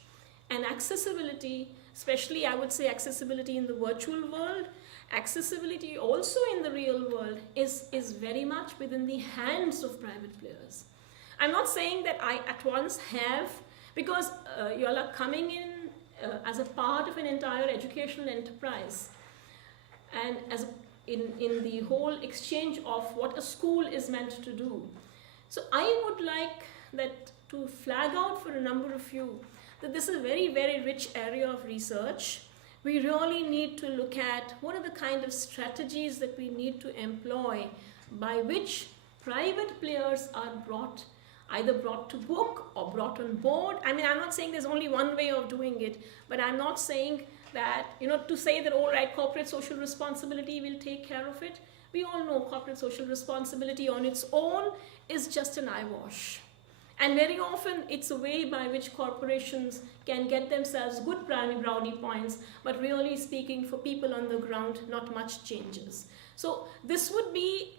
And accessibility, especially I would say accessibility in the virtual world, accessibility also in the real world is very much within the hands of private players. I'm not saying that I at once have, because you all are coming in as a part of an entire educational enterprise and as in the whole exchange of what a school is meant to do. So I would like that to flag out for a number of you that this is a very, very rich area of research. We really need to look at what are the kind of strategies that we need to employ by which private players are either brought to book or brought on board. I mean, I'm not saying there's only one way of doing it, but I'm not saying that, to say that, all right, corporate social responsibility will take care of it. We all know corporate social responsibility on its own is just an eyewash. And very often it's a way by which corporations can get themselves good brownie points, but really speaking, for people on the ground, not much changes. So this would be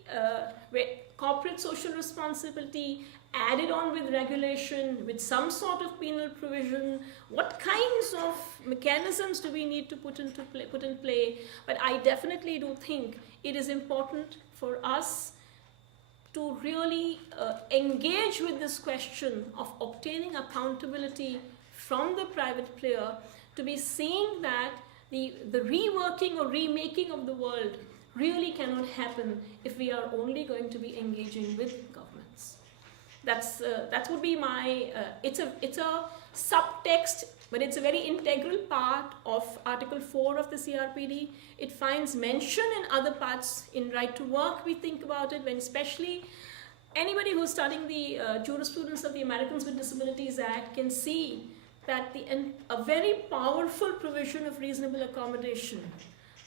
where corporate social responsibility added on with regulation, with some sort of penal provision. What kinds of mechanisms do we need to put in play? But I definitely do think it is important for us to really engage with this question of obtaining accountability from the private player, to be seeing that the reworking or remaking of the world really cannot happen if we are only going to be engaging with governments. That would be my, it's a subtext, but it's a very integral part of Article 4 of the CRPD. It finds mention in other parts. In right to work, we think about it, when especially anybody who's studying the jurisprudence of the Americans with Disabilities Act can see that a very powerful provision of reasonable accommodation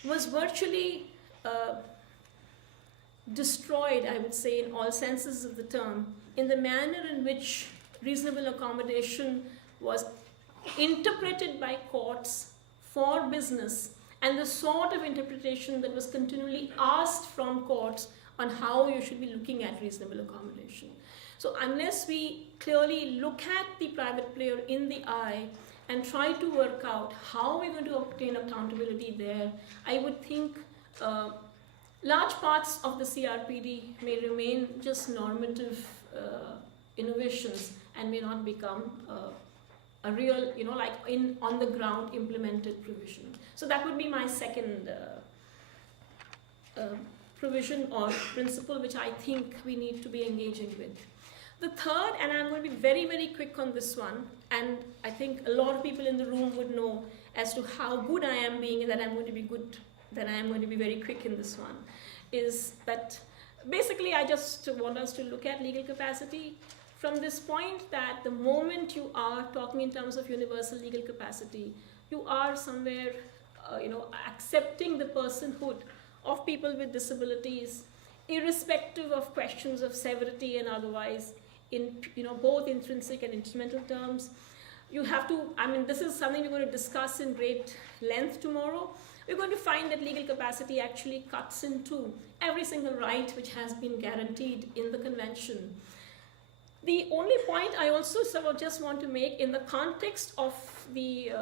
was virtually destroyed, I would say, in all senses of the term, in the manner in which reasonable accommodation was interpreted by courts for business, and the sort of interpretation that was continually asked from courts on how you should be looking at reasonable accommodation. So unless we clearly look at the private player in the eye and try to work out how we're going to obtain accountability there, I would think large parts of the CRPD may remain just normative innovations and may not become a real, like on the ground implemented provision. So that would be my second provision or principle which I think we need to be engaging with. The third, and I'm going to be very, very quick on this one, and I think a lot of people in the room would know as to how good I am being, and that I'm going to be good, that I am going to be very quick in this one, is that basically I just want us to look at legal capacity from this point, that the moment you are talking in terms of universal legal capacity, you are somewhere, accepting the personhood of people with disabilities, irrespective of questions of severity and otherwise, in both intrinsic and instrumental terms. You have to, this is something we're going to discuss in great length tomorrow. We're going to find that legal capacity actually cuts into every single right which has been guaranteed in the convention. The only point I also sort of just want to make in the context of the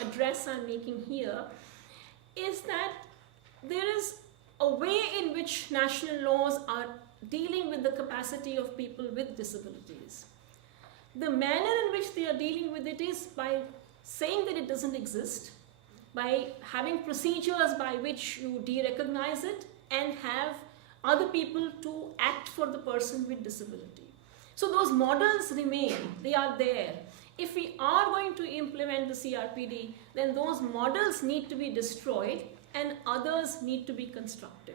address I'm making here is that there is a way in which national laws are dealing with the capacity of people with disabilities. The manner in which they are dealing with it is by saying that it doesn't exist, by having procedures by which you de-recognize it and have other people to act for the person with disability. So those models remain, they are there. If we are going to implement the CRPD, then those models need to be destroyed and others need to be constructed.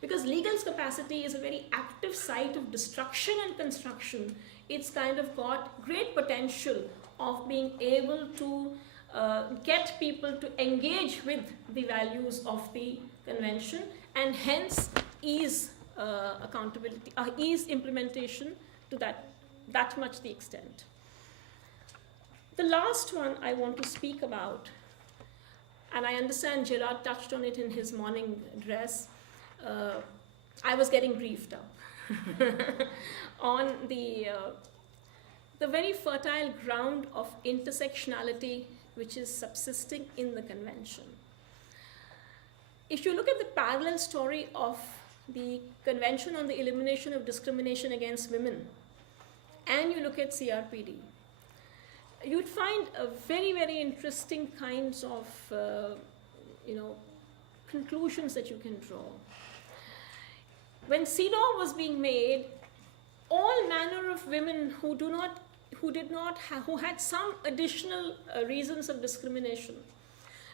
Because legal capacity is a very active site of destruction and construction. It's kind of got great potential of being able to get people to engage with the values of the convention and hence ease accountability, ease implementation to that much the extent. The last one I want to speak about, and I understand Gerard touched on it in his morning address, I was getting briefed up on the very fertile ground of intersectionality which is subsisting in the convention. If you look at the parallel story of the Convention on the Elimination of Discrimination Against Women and you look at CRPD, you'd find a very, very interesting kinds of conclusions that you can draw. When CEDAW was being made, all manner of women who had some additional reasons of discrimination,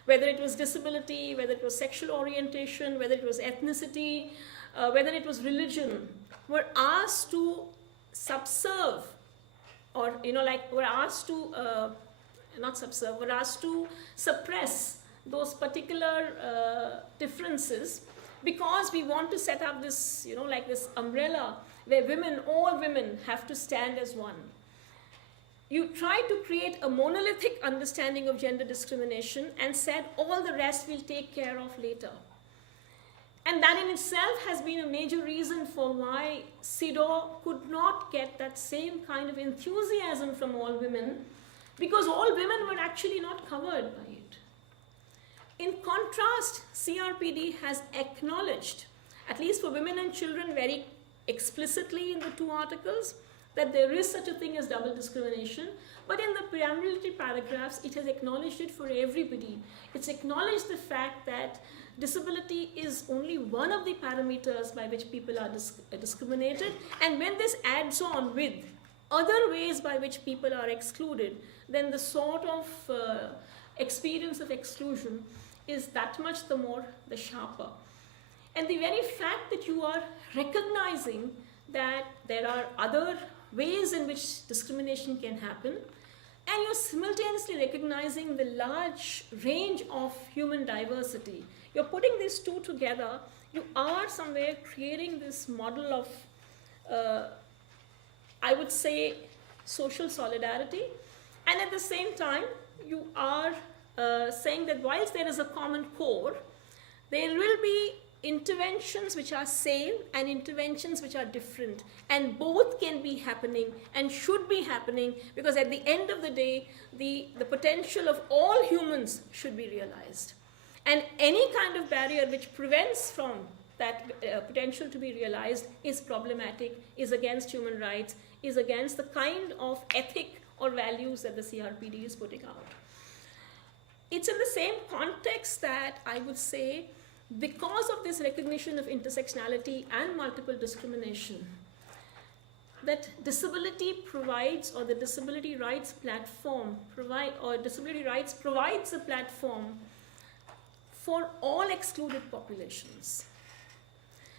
whether it was disability, whether it was sexual orientation, whether it was ethnicity, whether it was religion, were asked to subserve, or were asked to were asked to suppress those particular differences, because we want to set up this, this umbrella where all women have to stand as one. You tried to create a monolithic understanding of gender discrimination and said all the rest we'll take care of later. And that in itself has been a major reason for why CEDAW could not get that same kind of enthusiasm from all women, because all women were actually not covered by it. In contrast, CRPD has acknowledged, at least for women and children very explicitly in the 2 articles, that there is such a thing as double discrimination, but in the preambulatory paragraphs, it has acknowledged it for everybody. It's acknowledged the fact that disability is only one of the parameters by which people are discriminated, and when this adds on with other ways by which people are excluded, then the sort of experience of exclusion is that much the sharper. And the very fact that you are recognizing that there are other ways in which discrimination can happen, and you're simultaneously recognizing the large range of human diversity. You're putting these two together, you are somewhere creating this model of, I would say, social solidarity, and at the same time, you are saying that whilst there is a common core, there will be interventions which are same and interventions which are different, and both can be happening and should be happening, because at the end of the day, the potential of all humans should be realized. And any kind of barrier which prevents from that potential to be realized is problematic, is against human rights, is against the kind of ethic or values that the CRPD is putting out. It's in the same context that I would say, because of this recognition of intersectionality and multiple discrimination, that disability provides, or the disability rights platform disability rights provides a platform for all excluded populations.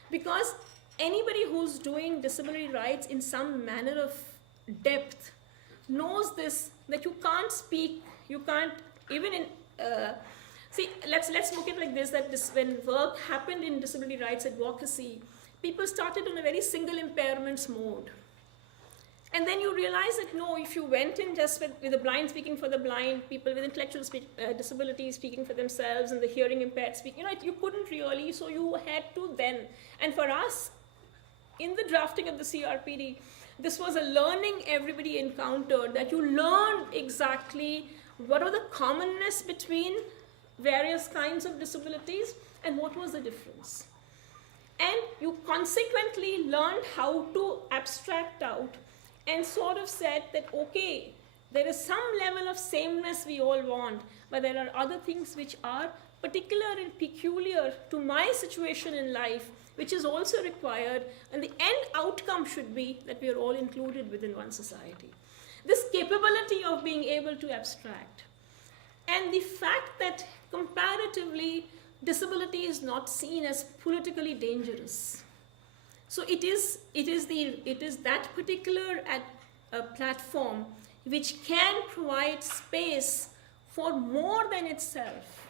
Because anybody who's doing disability rights in some manner of depth knows this, that you can't speak, you can't, even in See, let's look at it like this, that when work happened in disability rights advocacy, people started on a very single impairments mode. And then you realize that no, if you went in just with the blind speaking for the blind, people with intellectual disabilities speaking for themselves, and the hearing impaired speaking, you couldn't really, so you had to then. And for us, in the drafting of the CRPD, this was a learning everybody encountered, that you learned exactly what are the commonness between various kinds of disabilities and what was the difference. And you consequently learned how to abstract out and sort of said that, okay, there is some level of sameness we all want, but there are other things which are particular and peculiar to my situation in life, which is also required, and the end outcome should be that we are all included within one society. This capability of being able to abstract, and the fact that comparatively disability is not seen as politically dangerous. So it is that particular platform which can provide space for more than itself.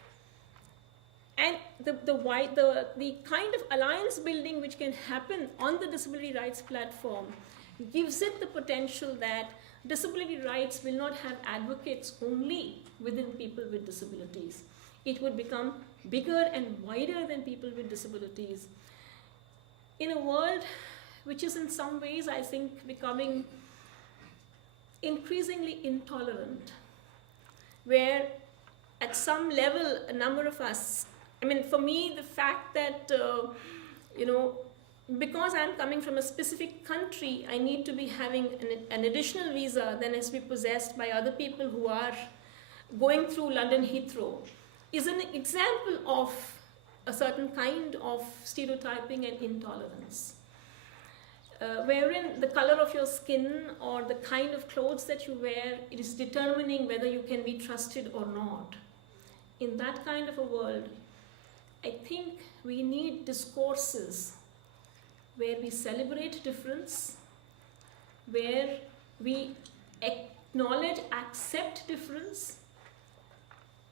And the kind of alliance building which can happen on the disability rights platform gives it the potential that disability rights will not have advocates only within people with disabilities. It would become bigger and wider than people with disabilities. In a world which is in some ways, I think, becoming increasingly intolerant, where at some level, a number of us, I mean, for me, the fact that, because I'm coming from a specific country, I need to be having an additional visa than is be possessed by other people who are going through London Heathrow, is an example of a certain kind of stereotyping and intolerance, wherein the color of your skin or the kind of clothes that you wear, it is determining whether you can be trusted or not. In that kind of a world, I think we need discourses where we celebrate difference, where we acknowledge, accept difference,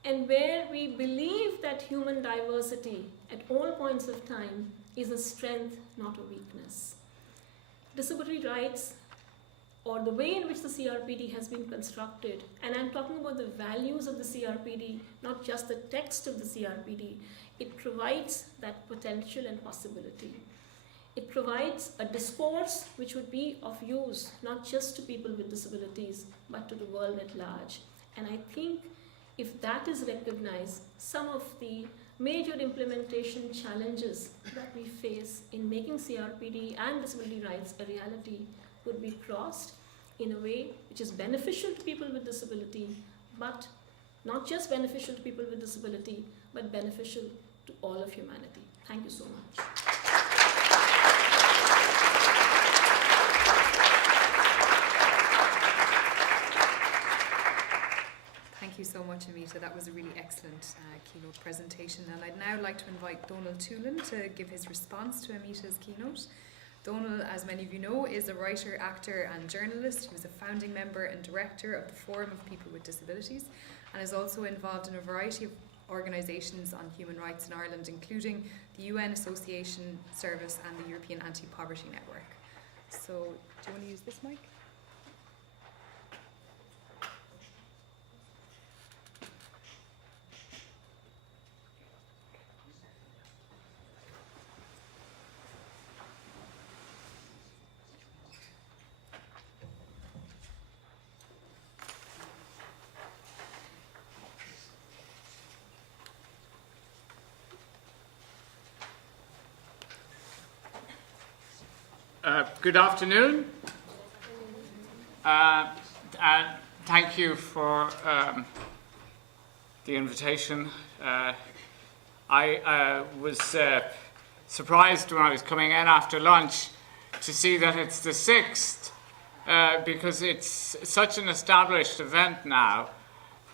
and where we believe that human diversity at all points of time is a strength, not a weakness. Disability rights, or the way in which the CRPD has been constructed, and I'm talking about the values of the CRPD, not just the text of the CRPD, it provides that potential and possibility. It provides a discourse which would be of use, not just to people with disabilities, but to the world at large. And I think if that is recognized, some of the major implementation challenges that we face in making CRPD and disability rights a reality would be crossed in a way which is beneficial to people with disability, but not just beneficial to people with disability, but beneficial to all of humanity. Thank you so much. Thank you so much, Amita. That was a really excellent keynote presentation. And I'd now like to invite Donald Tulin to give his response to Amita's keynote. Donald, as many of you know, is a writer, actor and journalist. He was a founding member and director of the Forum of People with Disabilities and is also involved in a variety of organisations on human rights in Ireland, including the UN Association Service and the European Anti-Poverty Network. So, do you want to use this mic? Good afternoon. Thank you for the invitation. I was surprised when I was coming in after lunch to see that it's the 6th, because it's such an established event now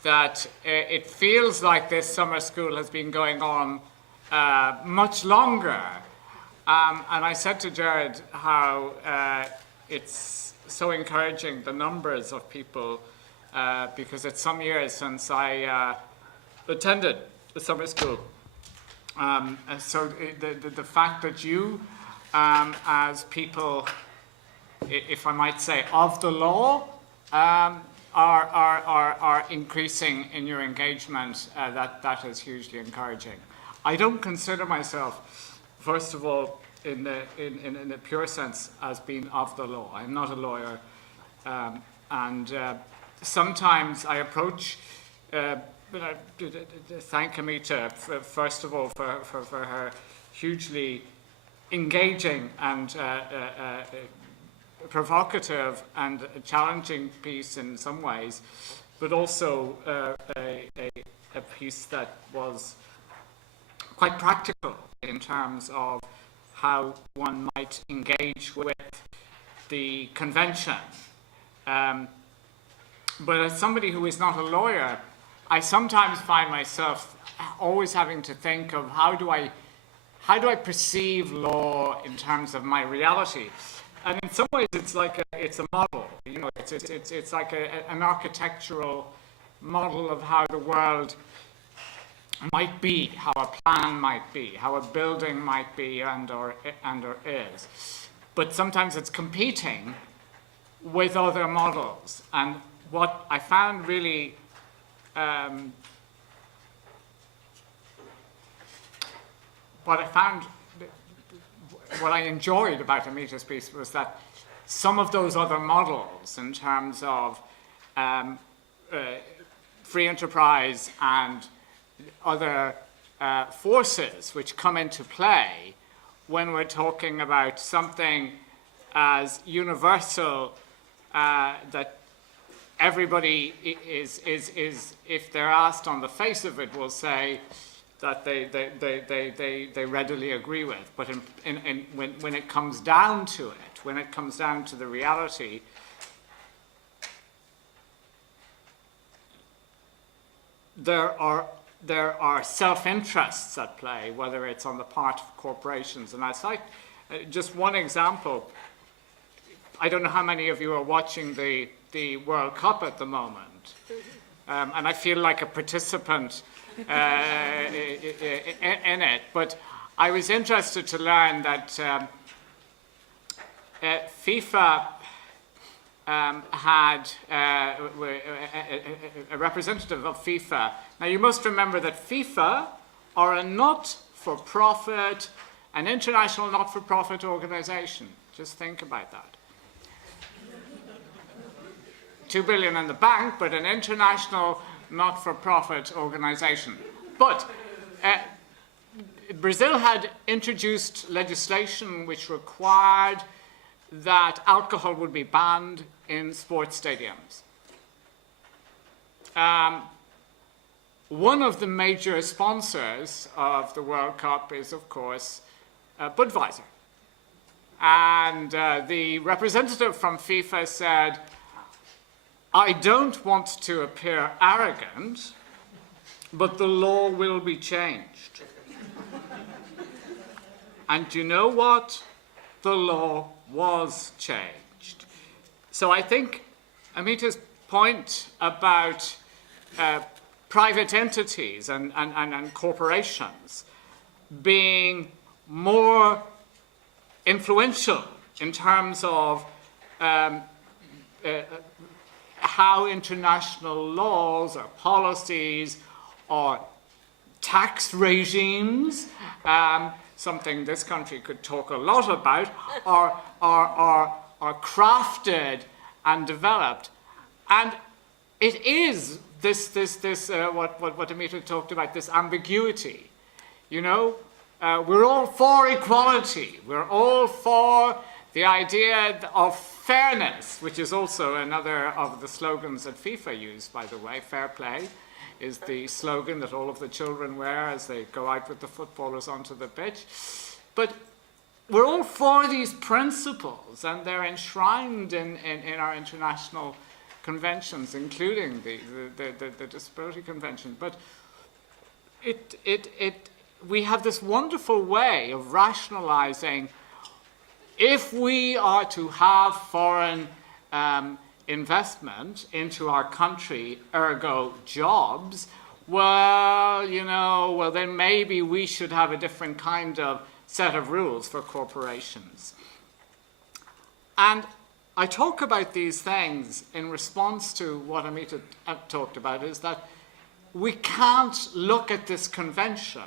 that it feels like this summer school has been going on much longer. And I said to Jared how it's so encouraging, the numbers of people, because it's some years since I attended summer school. So the fact that you, as people, if I might say, of the law, are increasing in your engagement, that is hugely encouraging. I don't consider myself, first of all, in the pure sense, as being of the law. I'm not a lawyer, and sometimes I approach. Thank Amita, first of all, for her hugely engaging and provocative and challenging piece in some ways, but also a piece that was quite practical in terms of how one might engage with the convention. But as somebody who is not a lawyer, I sometimes find myself always having to think of how do I perceive law in terms of my reality. And in some ways, it's like it's a model. You know, it's like an architectural model of how the world might be, how a plan might be, how a building might be, and or is. But sometimes it's competing with other models. And what I found really what I enjoyed about Amita's piece was that some of those other models in terms of free enterprise and other forces which come into play when we're talking about something as universal that everybody is, if they're asked on the face of it, will say that they readily agree with. But when it comes down to it, when it comes down to the reality, there are self-interests at play, whether it's on the part of corporations. And I cite just one example. I don't know how many of you are watching the World Cup at the moment, and I feel like a participant in it. But I was interested to learn that FIFA had a representative of FIFA. Now you must remember that FIFA are a not-for-profit, an international not-for-profit organization. Just think about that. 2 billion in the bank, but an international not-for-profit organization. But Brazil had introduced legislation which required that alcohol would be banned in sports stadiums. One of the major sponsors of the World Cup is, of course, Budweiser. And the representative from FIFA said, I don't want to appear arrogant, but the law will be changed. And you know what? The law was changed. So I think Amita's point about private entities and corporations being more influential in terms of how international laws or policies or tax regimes, something this country could talk a lot about, are crafted and developed. And it is this what Amita talked about, this ambiguity. You know, we're all for equality. We're all for the idea of fairness, which is also another of the slogans that FIFA use, by the way. Fair play is the slogan that all of the children wear as they go out with the footballers onto the pitch. But we're all for these principles, and they're enshrined in our international conventions, including the Disability Convention. But we have this wonderful way of rationalizing, if we are to have foreign investment into our country, ergo jobs, well, well, then maybe we should have a different kind of set of rules for corporations. And I talk about these things in response to what Amita talked about, is that we can't look at this convention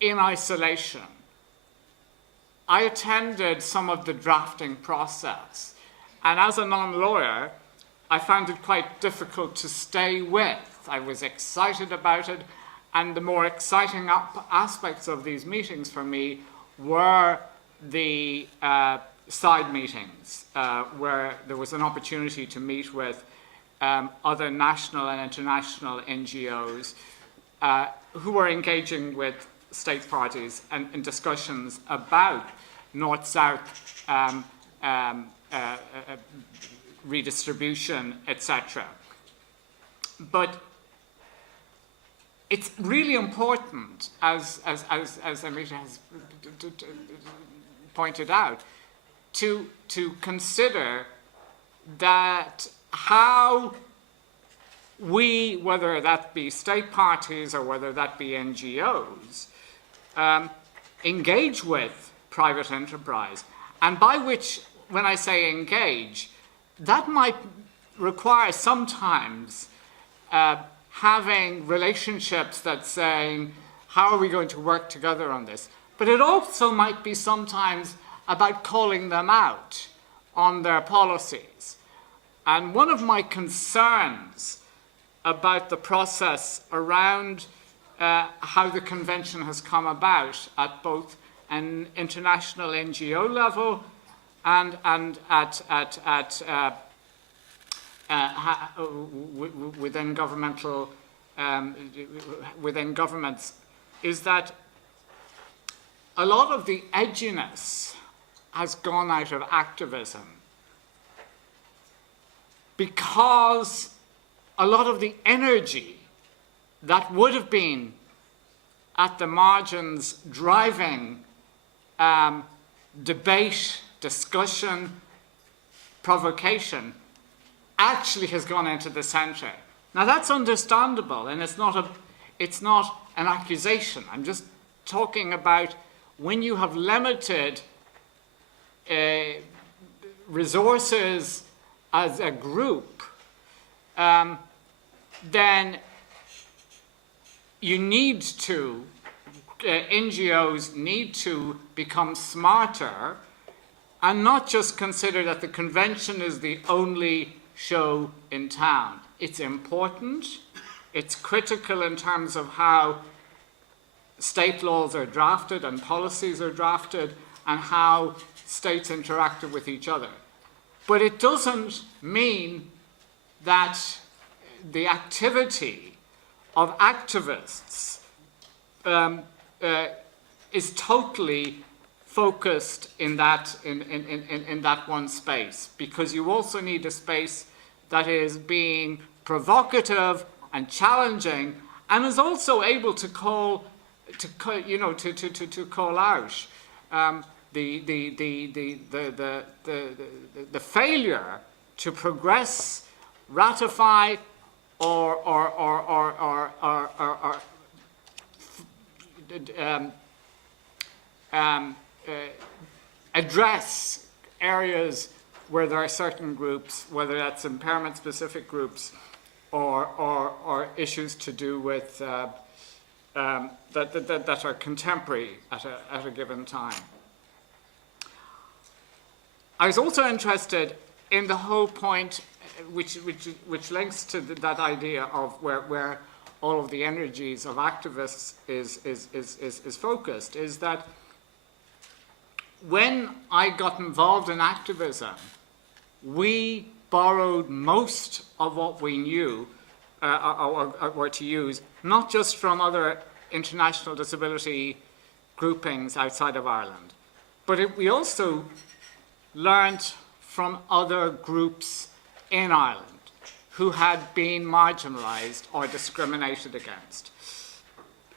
in isolation. I attended some of the drafting process, and as a non-lawyer, I found it quite difficult to stay with. I was excited about it, and the more exciting aspects of these meetings for me were the side meetings, where there was an opportunity to meet with other national and international NGOs who were engaging with state parties and in discussions about North-South redistribution, etc. But it's really important, as Amita has pointed out, to consider that how we, whether that be state parties or whether that be NGOs, engage with private enterprise. And by which, when I say engage, that might require sometimes having relationships that saying, how are we going to work together on this? But it also might be sometimes about calling them out on their policies. And one of my concerns about the process around how the convention has come about at both an international NGO level and within governmental within governments is that a lot of the edginess has gone out of activism because a lot of the energy that would have been at the margins driving debate, discussion, provocation actually has gone into the center. Now that's understandable, and it's not an accusation. I'm just talking about when you have limited resources as a group, then you need to, NGOs need to become smarter and not just consider that the convention is the only show in town. It's important, it's critical in terms of how state laws are drafted and policies are drafted and how states interact with each other. But it doesn't mean that the activity of activists is totally focused in that one space, because you also need a space that is being provocative and challenging and is also able to call out the failure to progress, ratify, or address areas where there are certain groups, whether that's impairment-specific groups or issues to do with that are contemporary at a given time. I was also interested in the whole point, which links to that idea of where all of the energies of activists is focused, is that when I got involved in activism, we borrowed most of what we knew or to use, not just from other international disability groupings outside of Ireland, but we also learned from other groups in Ireland who had been marginalized or discriminated against.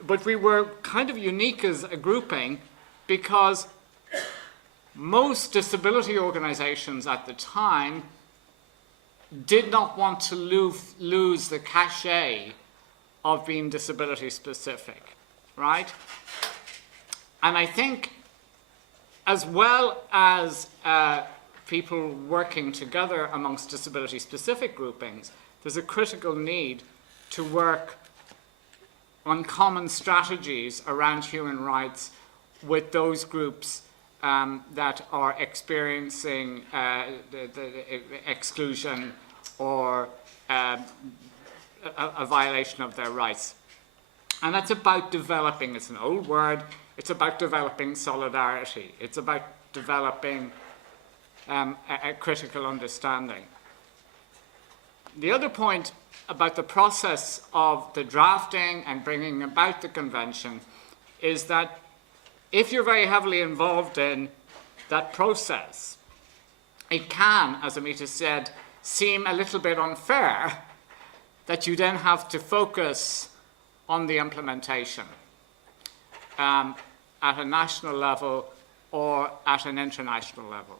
But we were kind of unique as a grouping because most disability organizations at the time did not want to lose the cachet of being disability specific, right? And I think as well as people working together amongst disability specific groupings, there's a critical need to work on common strategies around human rights with those groups that are experiencing the exclusion or a violation of their rights. And that's about developing, it's an old word, it's about developing solidarity. It's about developing a critical understanding. The other point about the process of the drafting and bringing about the convention is that if you're very heavily involved in that process, it can, as Amita said, seem a little bit unfair that you then have to focus on the implementation at a national level or at an international level.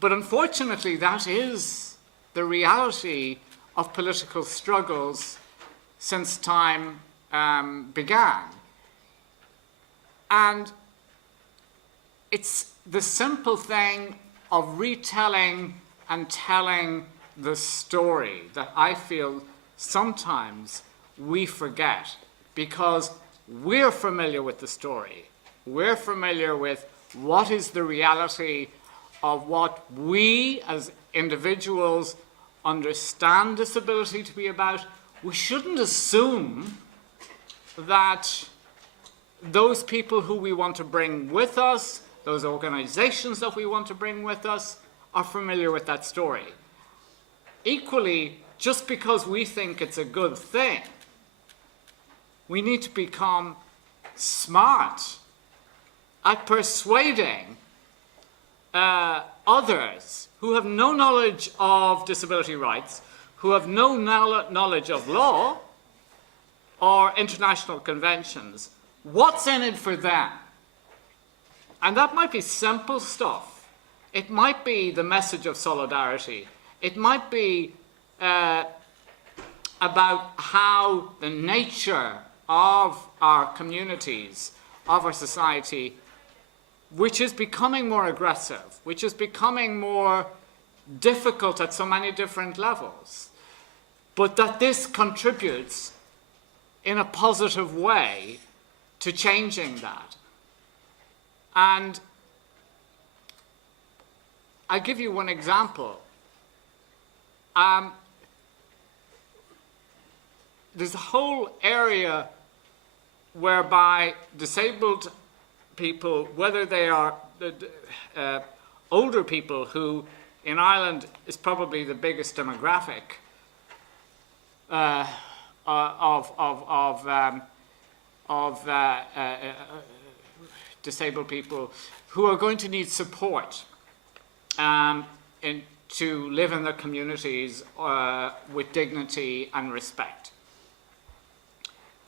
But unfortunately, that is the reality of political struggles since time began. And it's the simple thing of retelling and telling the story that I feel sometimes we forget, because we're familiar with the story. We're familiar with what is the reality of what we as individuals understand disability to be about. We shouldn't assume that those people who we want to bring with us, those organizations that we want to bring with us, are familiar with that story. Equally, just because we think it's a good thing, we need to become smart at persuading others who have no knowledge of disability rights, who have no knowledge of law or international conventions, what's in it for them. And that might be simple stuff. It might be the message of solidarity. It might be about how the nature of our communities, of our society, which is becoming more aggressive, which is becoming more difficult at so many different levels, but that this contributes in a positive way to changing that. And I'll give you one example. There's a whole area whereby disabled people, whether they are older people, who in Ireland is probably the biggest demographic of disabled people, who are going to need support to live in their communities with dignity and respect.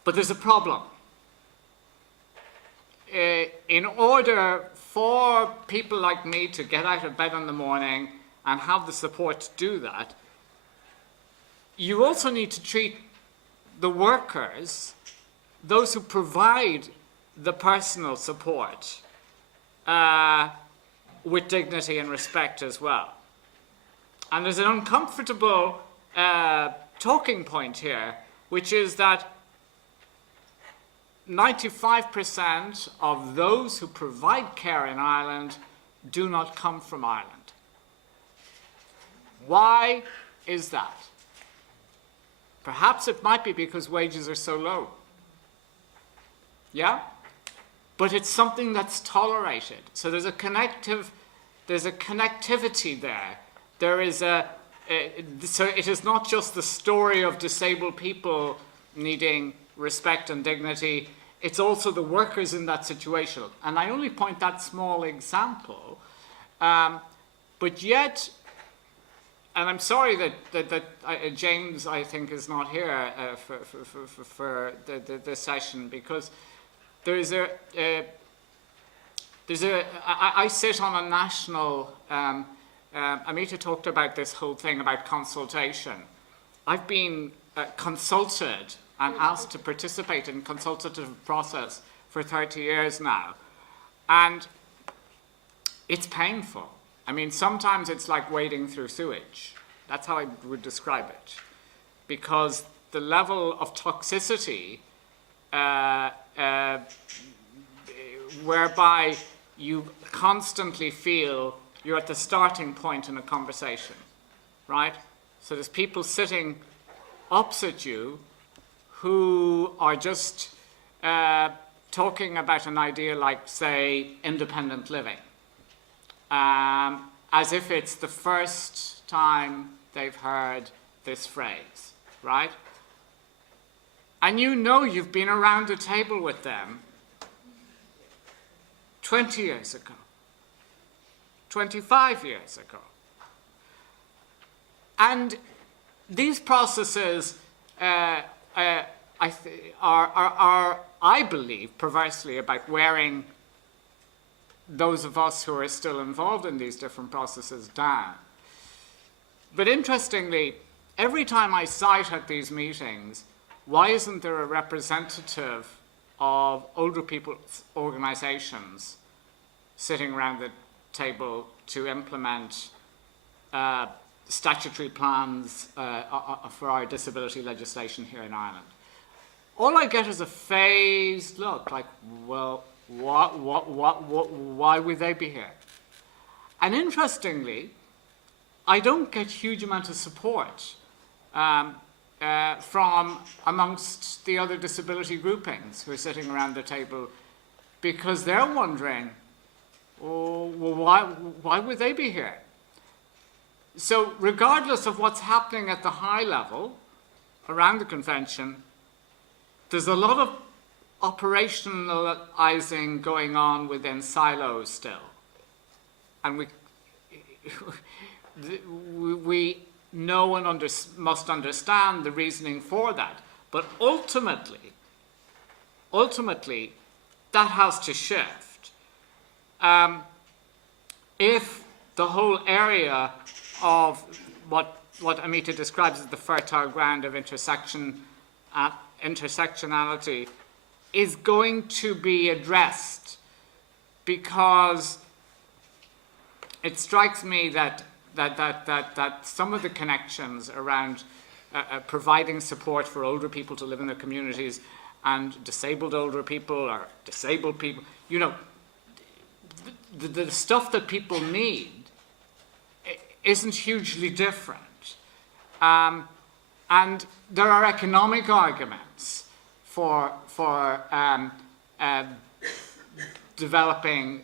But there's a problem. In order for people like me to get out of bed in the morning and have the support to do that, you also need to treat the workers, those who provide the personal support, with dignity and respect as well. And there's an uncomfortable talking point here, which is that 95% of those who provide care in Ireland do not come from Ireland. Why is that? Perhaps it might be because wages are so low. Yeah? But it's something that's tolerated. So there's a connectivity there. There is so it is not just the story of disabled people needing respect and dignity, it's also the workers in that situation. And I only point that small example, but yet, and I'm sorry that James, I think, is not here for the session, because I sit on a national, Amita talked about this whole thing about consultation. I've been consulted and asked to participate in consultative process for 30 years now. And it's painful. I mean, sometimes it's like wading through sewage. That's how I would describe it. Because the level of toxicity whereby you constantly feel you're at the starting point in a conversation, right? So there's people sitting opposite you who are just talking about an idea like, say, independent living, as if it's the first time they've heard this phrase, right? And you know you've been around a table with them 20 years ago, 25 years ago. And these processes are, I believe, perversely about wearing those of us who are still involved in these different processes down. But interestingly, every time I cite at these meetings, why isn't there a representative of older people's organizations sitting around the table to implement statutory plans for our disability legislation here in Ireland? All I get is a phased look, like, well, why would they be here? And interestingly, I don't get huge amount of support from amongst the other disability groupings who are sitting around the table, because they're wondering, oh, well, why would they be here? So regardless of what's happening at the high level around the convention, there's a lot of operationalizing going on within silos still. And we know and must understand the reasoning for that. But ultimately, that has to shift. If the whole area of what Amita describes as the fertile ground of intersectionality is going to be addressed, because it strikes me that some of the connections around providing support for older people to live in their communities and disabled older people or disabled people, you know, the stuff that people need isn't hugely different. And there are economic arguments for developing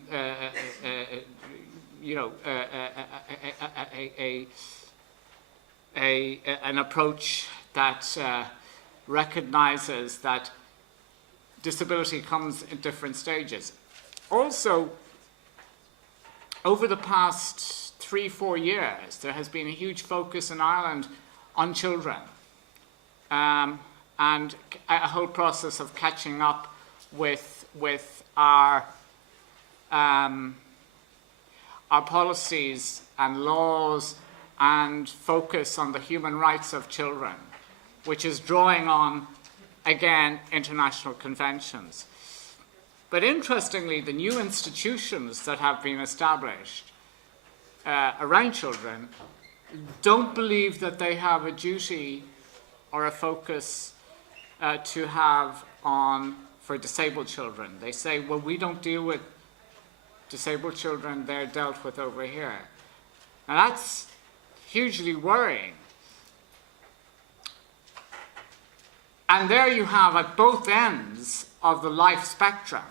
an approach that recognizes that disability comes in different stages. Also, over the past 3-4 years, there has been a huge focus in Ireland on children, and a whole process of catching up with our policies and laws and focus on the human rights of children, which is drawing on, again, international conventions. But interestingly, the new institutions that have been established around children don't believe that they have a duty or a focus to have for disabled children. They say, well, we don't deal with disabled children, they're dealt with over here. Now that's hugely worrying. And there you have, at both ends of the life spectrum,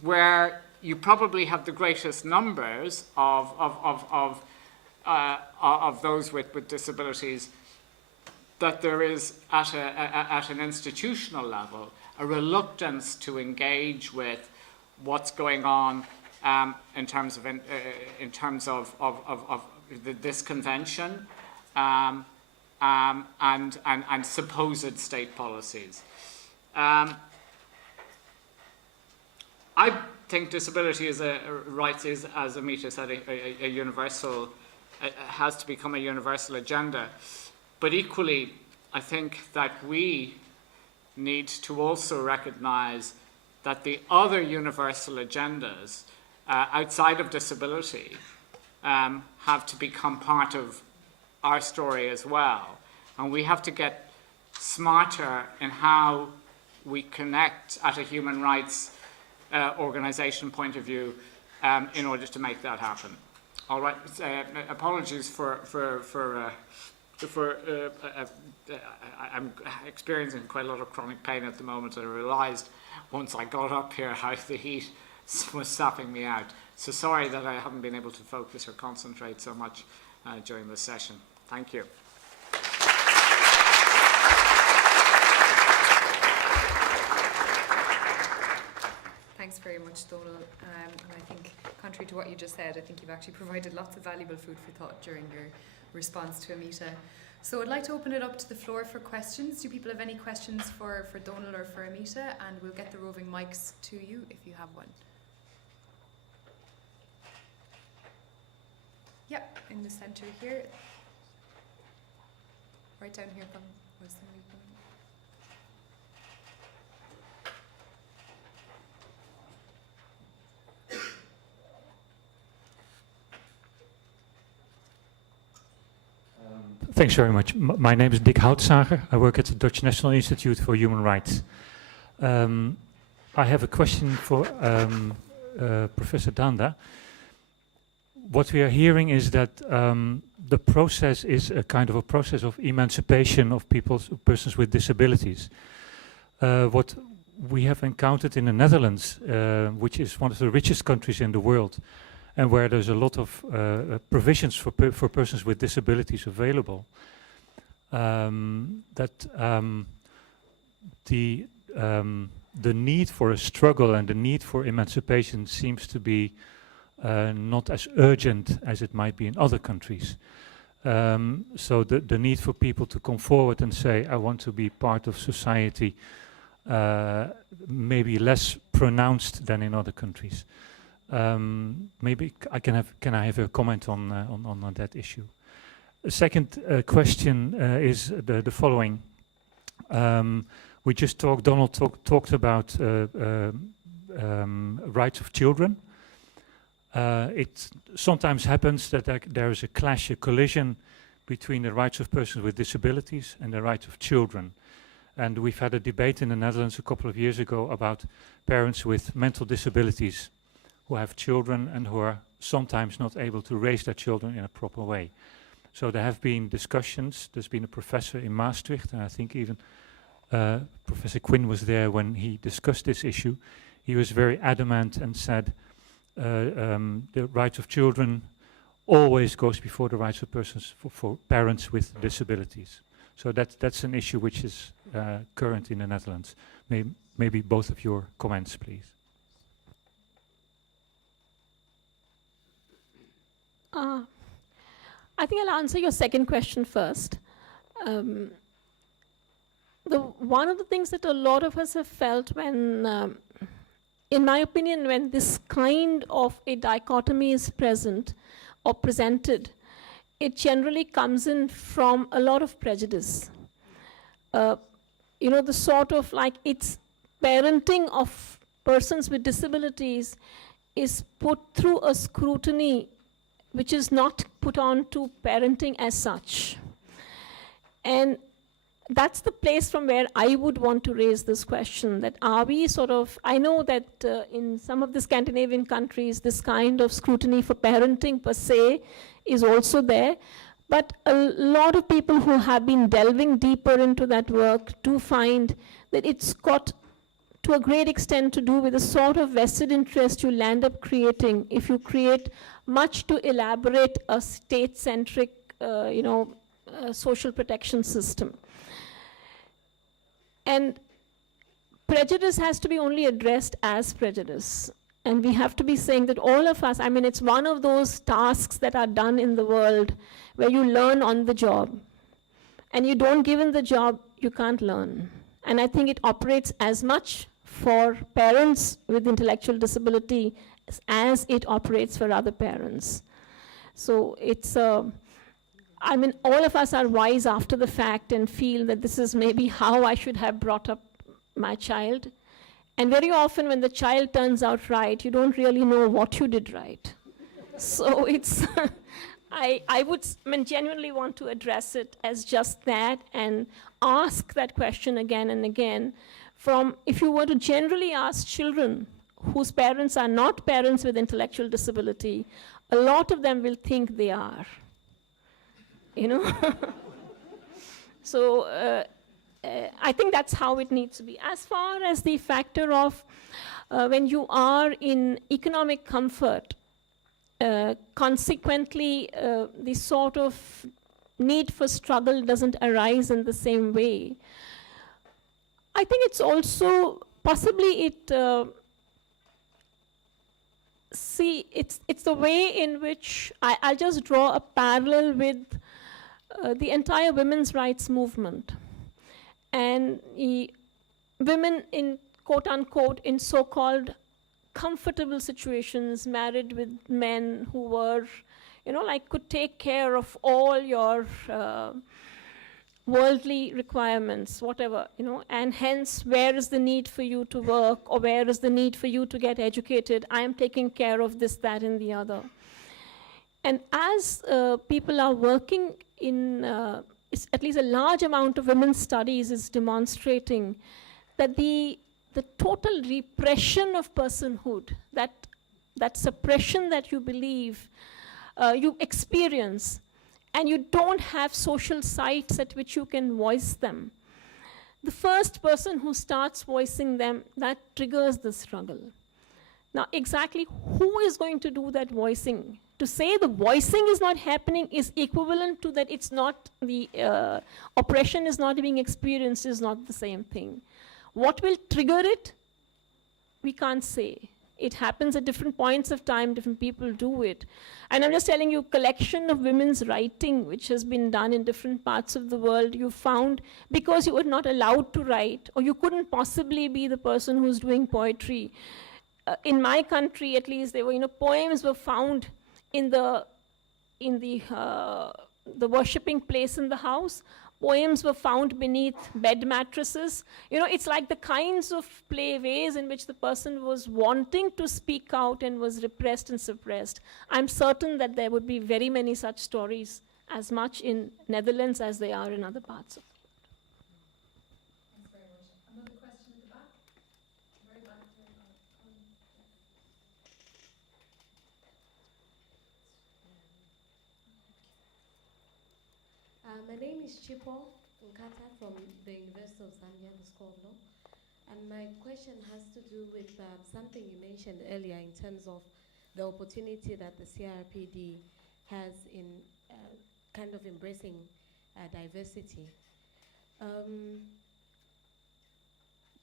where you probably have the greatest numbers of those with disabilities, that there is at an institutional level a reluctance to engage with what's going on in terms of this convention and supposed state policies. I think disability rights is, as Amita said, a universal has to become a universal agenda. But equally, I think that we need to also recognize that the other universal agendas outside of disability have to become part of our story as well. And we have to get smarter in how we connect at a human rights organization point of view in order to make that happen. All right, apologies I'm experiencing quite a lot of chronic pain at the moment, and I realized once I got up here how the heat was sapping me out. So sorry that I haven't been able to focus or concentrate so much during this session. Thank you. Thanks very much, Donal. And I think, contrary to what you just said, I think you've actually provided lots of valuable food for thought during your response to Amita. So I'd like to open it up to the floor for questions. Do people have any questions for Donal or for Amita? And we'll get the roving mics to you if you have one. Yep, in the centre here. Right down here from, was somebody coming? Thanks very much. My name is Dick Houtzager. I work at the Dutch National Institute for Human Rights. I have a question for Professor Dhanda. What we are hearing is that the process is a kind of a process of emancipation of persons with disabilities. What we have encountered in the Netherlands, which is one of the richest countries in the world, and where there's a lot of provisions for persons with disabilities available, that the need for a struggle and the need for emancipation seems to be not as urgent as it might be in other countries. So the need for people to come forward and say, I want to be part of society, may be less pronounced than in other countries. Maybe can I have a comment on that issue? The second question is the following. We just Donald talked about rights of children. It sometimes happens that there is a clash, a collision between the rights of persons with disabilities and the rights of children. And we've had a debate in the Netherlands a couple of years ago about parents with mental disabilities who have children and who are sometimes not able to raise their children in a proper way. So there have been discussions. There's been a professor in Maastricht, and I think even Professor Quinn was there when he discussed this issue. He was very adamant and said the rights of children always goes before the rights of persons for parents with disabilities. So that's an issue which is current in the Netherlands. Maybe both of your comments, please. I think I'll answer your second question first. One of the things that a lot of us have felt when, in my opinion, when this kind of a dichotomy is present or presented, it generally comes in from a lot of prejudice. The sort of like it's parenting of persons with disabilities is put through a scrutiny which is not put on to parenting as such. And that's the place from where I would want to raise this question, that are we I know that in some of the Scandinavian countries, this kind of scrutiny for parenting per se is also there, but a lot of people who have been delving deeper into that work do find that it's got to a great extent to do with the sort of vested interest you'll end up creating if you create much to elaborate a state-centric, social protection system. And prejudice has to be only addressed as prejudice. And we have to be saying that all of us, it's one of those tasks that are done in the world where you learn on the job. And you don't given the job, you can't learn. And I think it operates as much for parents with intellectual disability as it operates for other parents. So it's, I mean, all of us are wise after the fact and feel that this is maybe how I should have brought up my child. And very often when the child turns out right, you don't really know what you did right. So it's, I would genuinely want to address it as just that and ask that question again and again. From, if you were to generally ask children whose parents are not parents with intellectual disability, a lot of them will think they are, you know? So I think that's how it needs to be. As far as the factor of when you are in economic comfort, consequently, the sort of need for struggle doesn't arise in the same way. I think it's also possibly it's the way in which I'll just draw a parallel with the entire women's rights movement. And women in quote unquote in so-called comfortable situations, married with men who were, you know, like could take care of all your worldly requirements, whatever, you know, and hence where is the need for you to work or where is the need for you to get educated? I am taking care of this, that, and the other. And as people are working in, at least a large amount of women's studies is demonstrating that the total repression of personhood, that suppression that you believe you experience, and you don't have social sites at which you can voice them. The first person who starts voicing them, that triggers the struggle. Now, exactly who is going to do that voicing? To say the voicing is not happening is equivalent to that it's not, the oppression is not being experienced is not the same thing. What will trigger it? We can't say. It happens at different points of time, different people do it. And I'm just telling you, collection of women's writing, which has been done in different parts of the world, you found because you were not allowed to write, or you couldn't possibly be the person who's doing poetry. In my country, at least, there were, you know, poems were found in the worshipping place in the house. Poems were found beneath bed mattresses. You know, it's like the kinds of ways in which the person was wanting to speak out and was repressed and suppressed. I'm certain that there would be very many such stories, as much in Netherlands as they are in other parts of the world. Thanks very much. Another question at the back? Very back there. My name is Chipo Nkata from the University of Zambia, the School of Law. And my question has to do with something you mentioned earlier in terms of the opportunity that the CRPD has in kind of embracing diversity.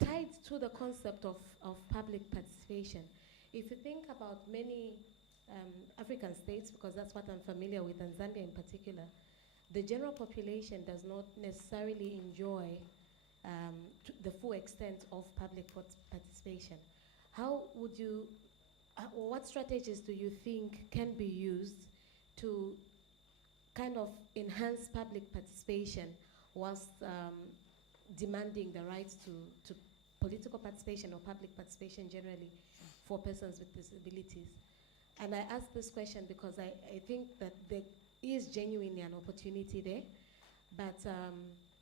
Tied to the concept of public participation, if you think about many African states, because that's what I'm familiar with, and Zambia in particular, the general population does not necessarily enjoy the full extent of public participation. How would you, what strategies do you think can be used to kind of enhance public participation whilst demanding the rights to political participation or public participation generally for persons with disabilities? And I ask this question because I think that there is genuinely an opportunity there, but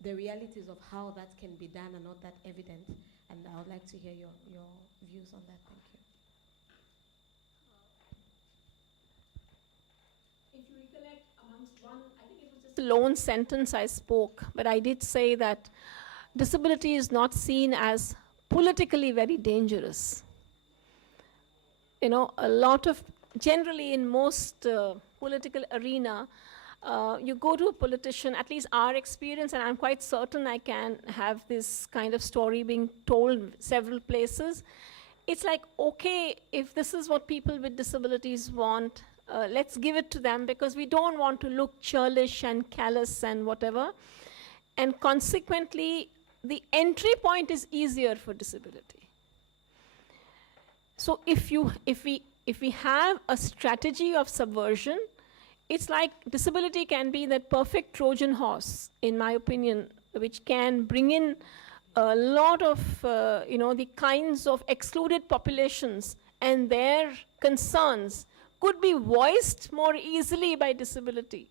the realities of how that can be done are not that evident, and I would like to hear your views on that. Thank you. If you recollect, amongst one, I think it was just a lone sentence I spoke, but I did say that disability is not seen as politically very dangerous. You know, a lot of, generally in most political arena, you go to a politician, at least our experience, and I'm quite certain I can have this kind of story being told several places. It's like, okay, if this is what people with disabilities want, let's give it to them because we don't want to look churlish and callous and whatever. And consequently, the entry point is easier for disability. So if we have a strategy of subversion it's like disability can be that perfect Trojan horse, in my opinion, which can bring in a lot of, the kinds of excluded populations and their concerns could be voiced more easily by disability.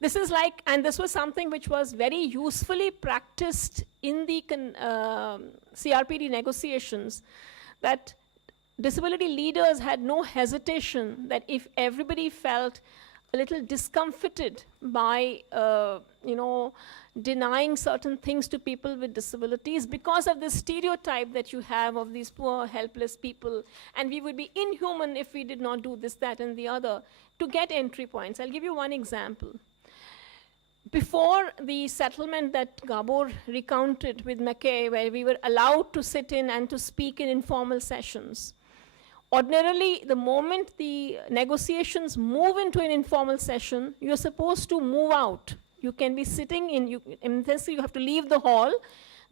This is like, and this was something which was very usefully practiced in the CRPD negotiations, that disability leaders had no hesitation that if everybody felt a little discomfited by, denying certain things to people with disabilities because of the stereotype that you have of these poor, helpless people, and we would be inhuman if we did not do this, that, and the other, to get entry points. I'll give you one example. Before the settlement that Gabor recounted with McKay, where we were allowed to sit in and to speak in informal sessions, ordinarily, the moment the negotiations move into an informal session, you're supposed to move out. You can be sitting in this, you have to leave the hall.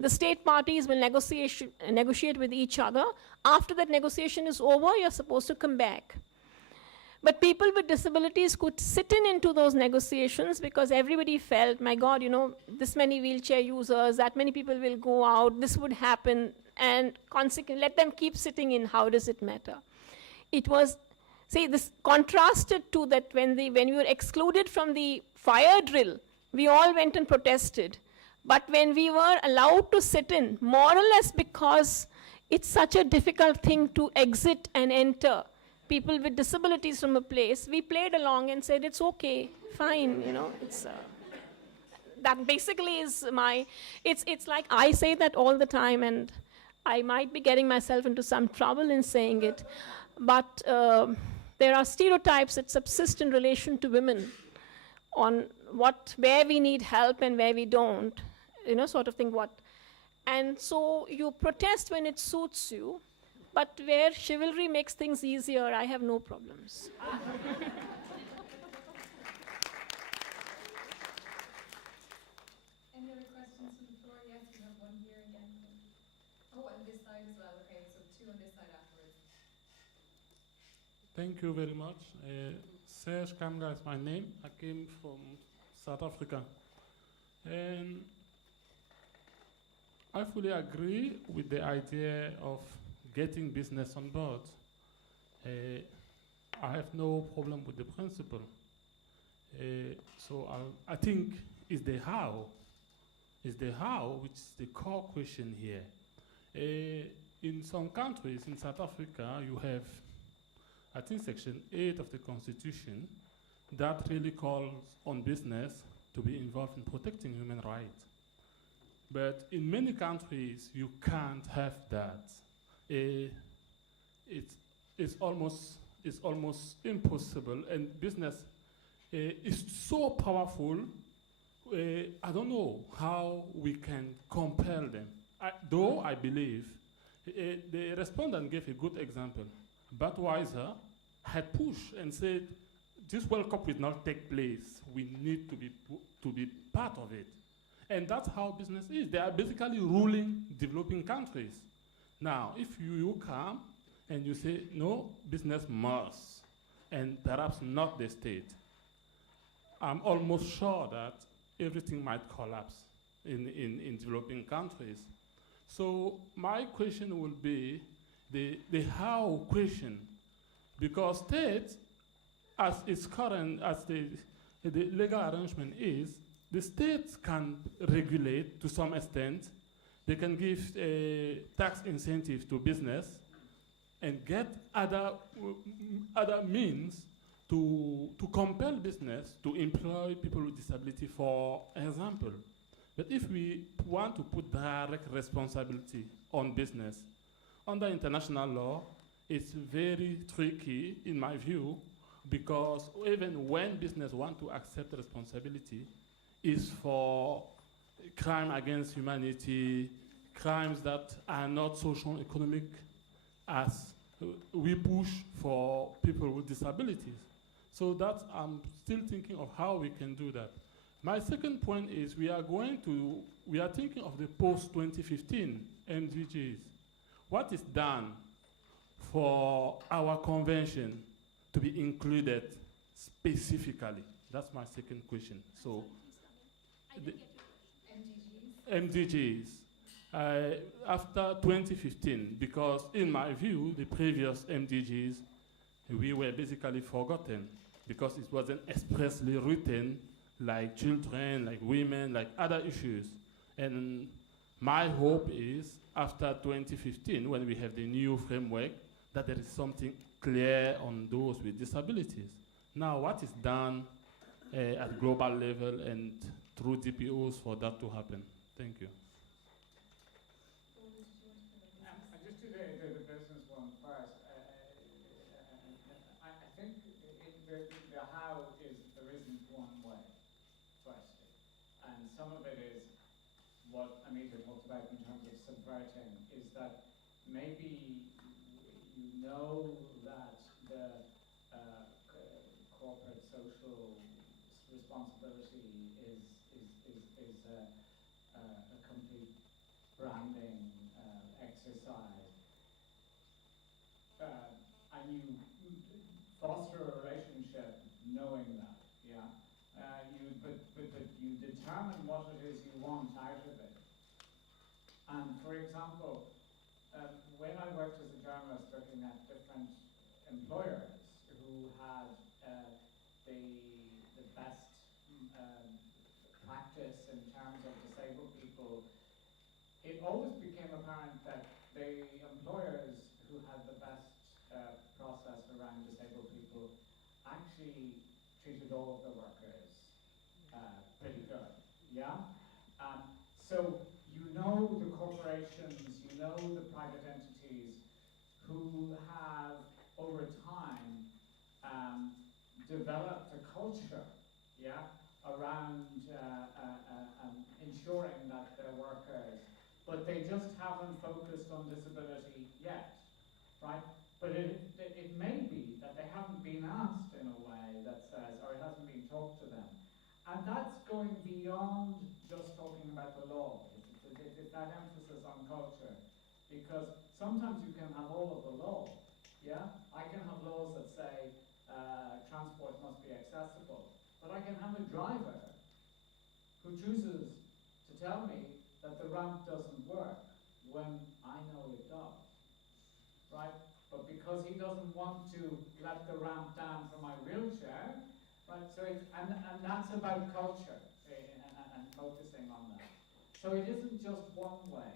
The state parties will negotiate with each other. After that negotiation is over, you're supposed to come back. But people with disabilities could sit into those negotiations because everybody felt, my God, this many wheelchair users, that many people will go out, this would happen, and consequently, let them keep sitting in, how does it matter? It was, this contrasted to that when we were excluded from the fire drill, we all went and protested. But when we were allowed to sit in, more or less because it's such a difficult thing to exit and enter people with disabilities from a place, we played along and said, it's okay, fine, it's... that basically is it's like I say that all the time, and I might be getting myself into some trouble in saying it, but there are stereotypes that subsist in relation to women on where we need help and where we don't, sort of thing and so you protest when it suits you, but where chivalry makes things easier, I have no problems. Any other questions from the floor? Yes, we have one here again. Oh, and this side as well. Okay, so two on this side afterwards. Thank you very much. Serge Kamga is my name. I came from South Africa. And I fully agree with the idea of getting business on board. I have no problem with the principle. So I think it's the how. It's the how which is the core question here. In some countries, in South Africa, you have, I think, Section 8 of the Constitution that really calls on business to be involved in protecting human rights. But in many countries, you can't have that. It's almost impossible, and business is so powerful. I don't know how we can compel them. Though I believe the respondent gave a good example. Budweiser had pushed and said, this World Cup will not take place. We need to be part of it. And that's how business is. They are basically ruling developing countries. Now, if you come and you say, no, business must, and perhaps not the state, I'm almost sure that everything might collapse in developing countries. So my question will be the how question, because state, as its current, as the legal arrangement is, the states can regulate to some extent. They can give tax incentives to business and get other means to compel business to employ people with disability, for example. But if we want to put direct responsibility on business, under international law, it's very tricky, in my view, because even when business want to accept responsibility, is for crime against humanity, crimes that are not social economic, as we push for people with disabilities. So that's, I'm still thinking of how we can do that. My second point is we are thinking of the post-2015 MDGs. What is done for our convention to be included specifically? That's my second question. So, I didn't get your question. MDGs. After 2015, because in my view, the previous MDGs, we were basically forgotten because it wasn't expressly written like children, like women, like other issues. And my hope is after 2015, when we have the new framework, that there is something clear on those with disabilities. Now, what is done at global level and through DPOs for that to happen? Thank you. Just to the business one first. I think the how is there isn't one way, firstly. And some of it is what Amita talked about in terms of subverting, is that maybe you know that the corporate social responsibility is a complete branding exercise, and you foster a relationship knowing that, yeah. But you determine what it is you want out of it. And for example, when I worked as a journalist looking at different employers who had the best practice in terms of disabled people, it always became apparent that the employers who had the best process around disabled people actually treated all of the workers pretty good, yeah? So you know the corporations, you know the private entities who have, over time, developed a culture, yeah, around ensuring that their workers, but they just haven't focused on disability yet, right? But it may be that they haven't been asked in a way that says, or it hasn't been talked to them. And that's going beyond just talking about the law. It's that emphasis on culture. Because sometimes you can have all of the law, yeah? I can have laws that say transport must be accessible, but I can have a driver who chooses to tell me that the ramp doesn't work when I know it does, right? But because he doesn't want to let the ramp down for my wheelchair, right? So and that's about culture and focusing on that. So it isn't just one way,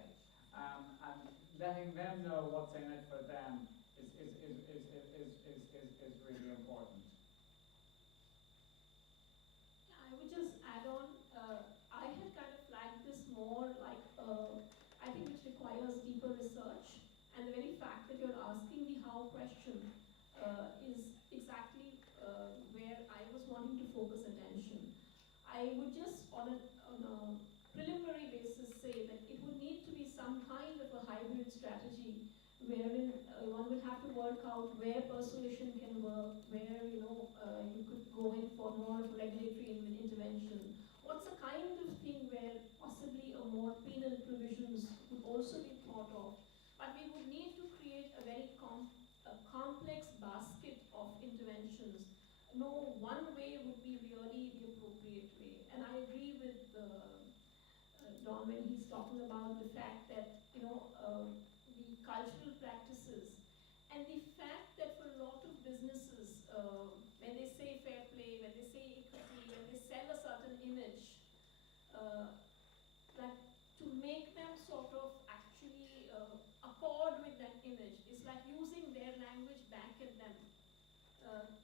and letting them know what's in it for them is really important. I would just add on, I had kind of flagged this more like, I think which requires deeper research, and the very fact that you're asking the how question is exactly where I was wanting to focus attention. I would just, on a preliminary basis, say that it would need to be some kind of a hybrid strategy wherein one will have to work out where persuasion can work, where you could go in for more of regulatory intervention. What's the kind of thing where possibly a more penal provisions would also be thought of? But we would need to create a very complex basket of interventions. No one way would be really the appropriate way. And I agree with Don when he's talking about the fact that the cultural practices and the fact that for a lot of businesses, when they say fair play, when they say equity, when they sell a certain image, that to make them sort of actually accord with that image is like using their language back at them.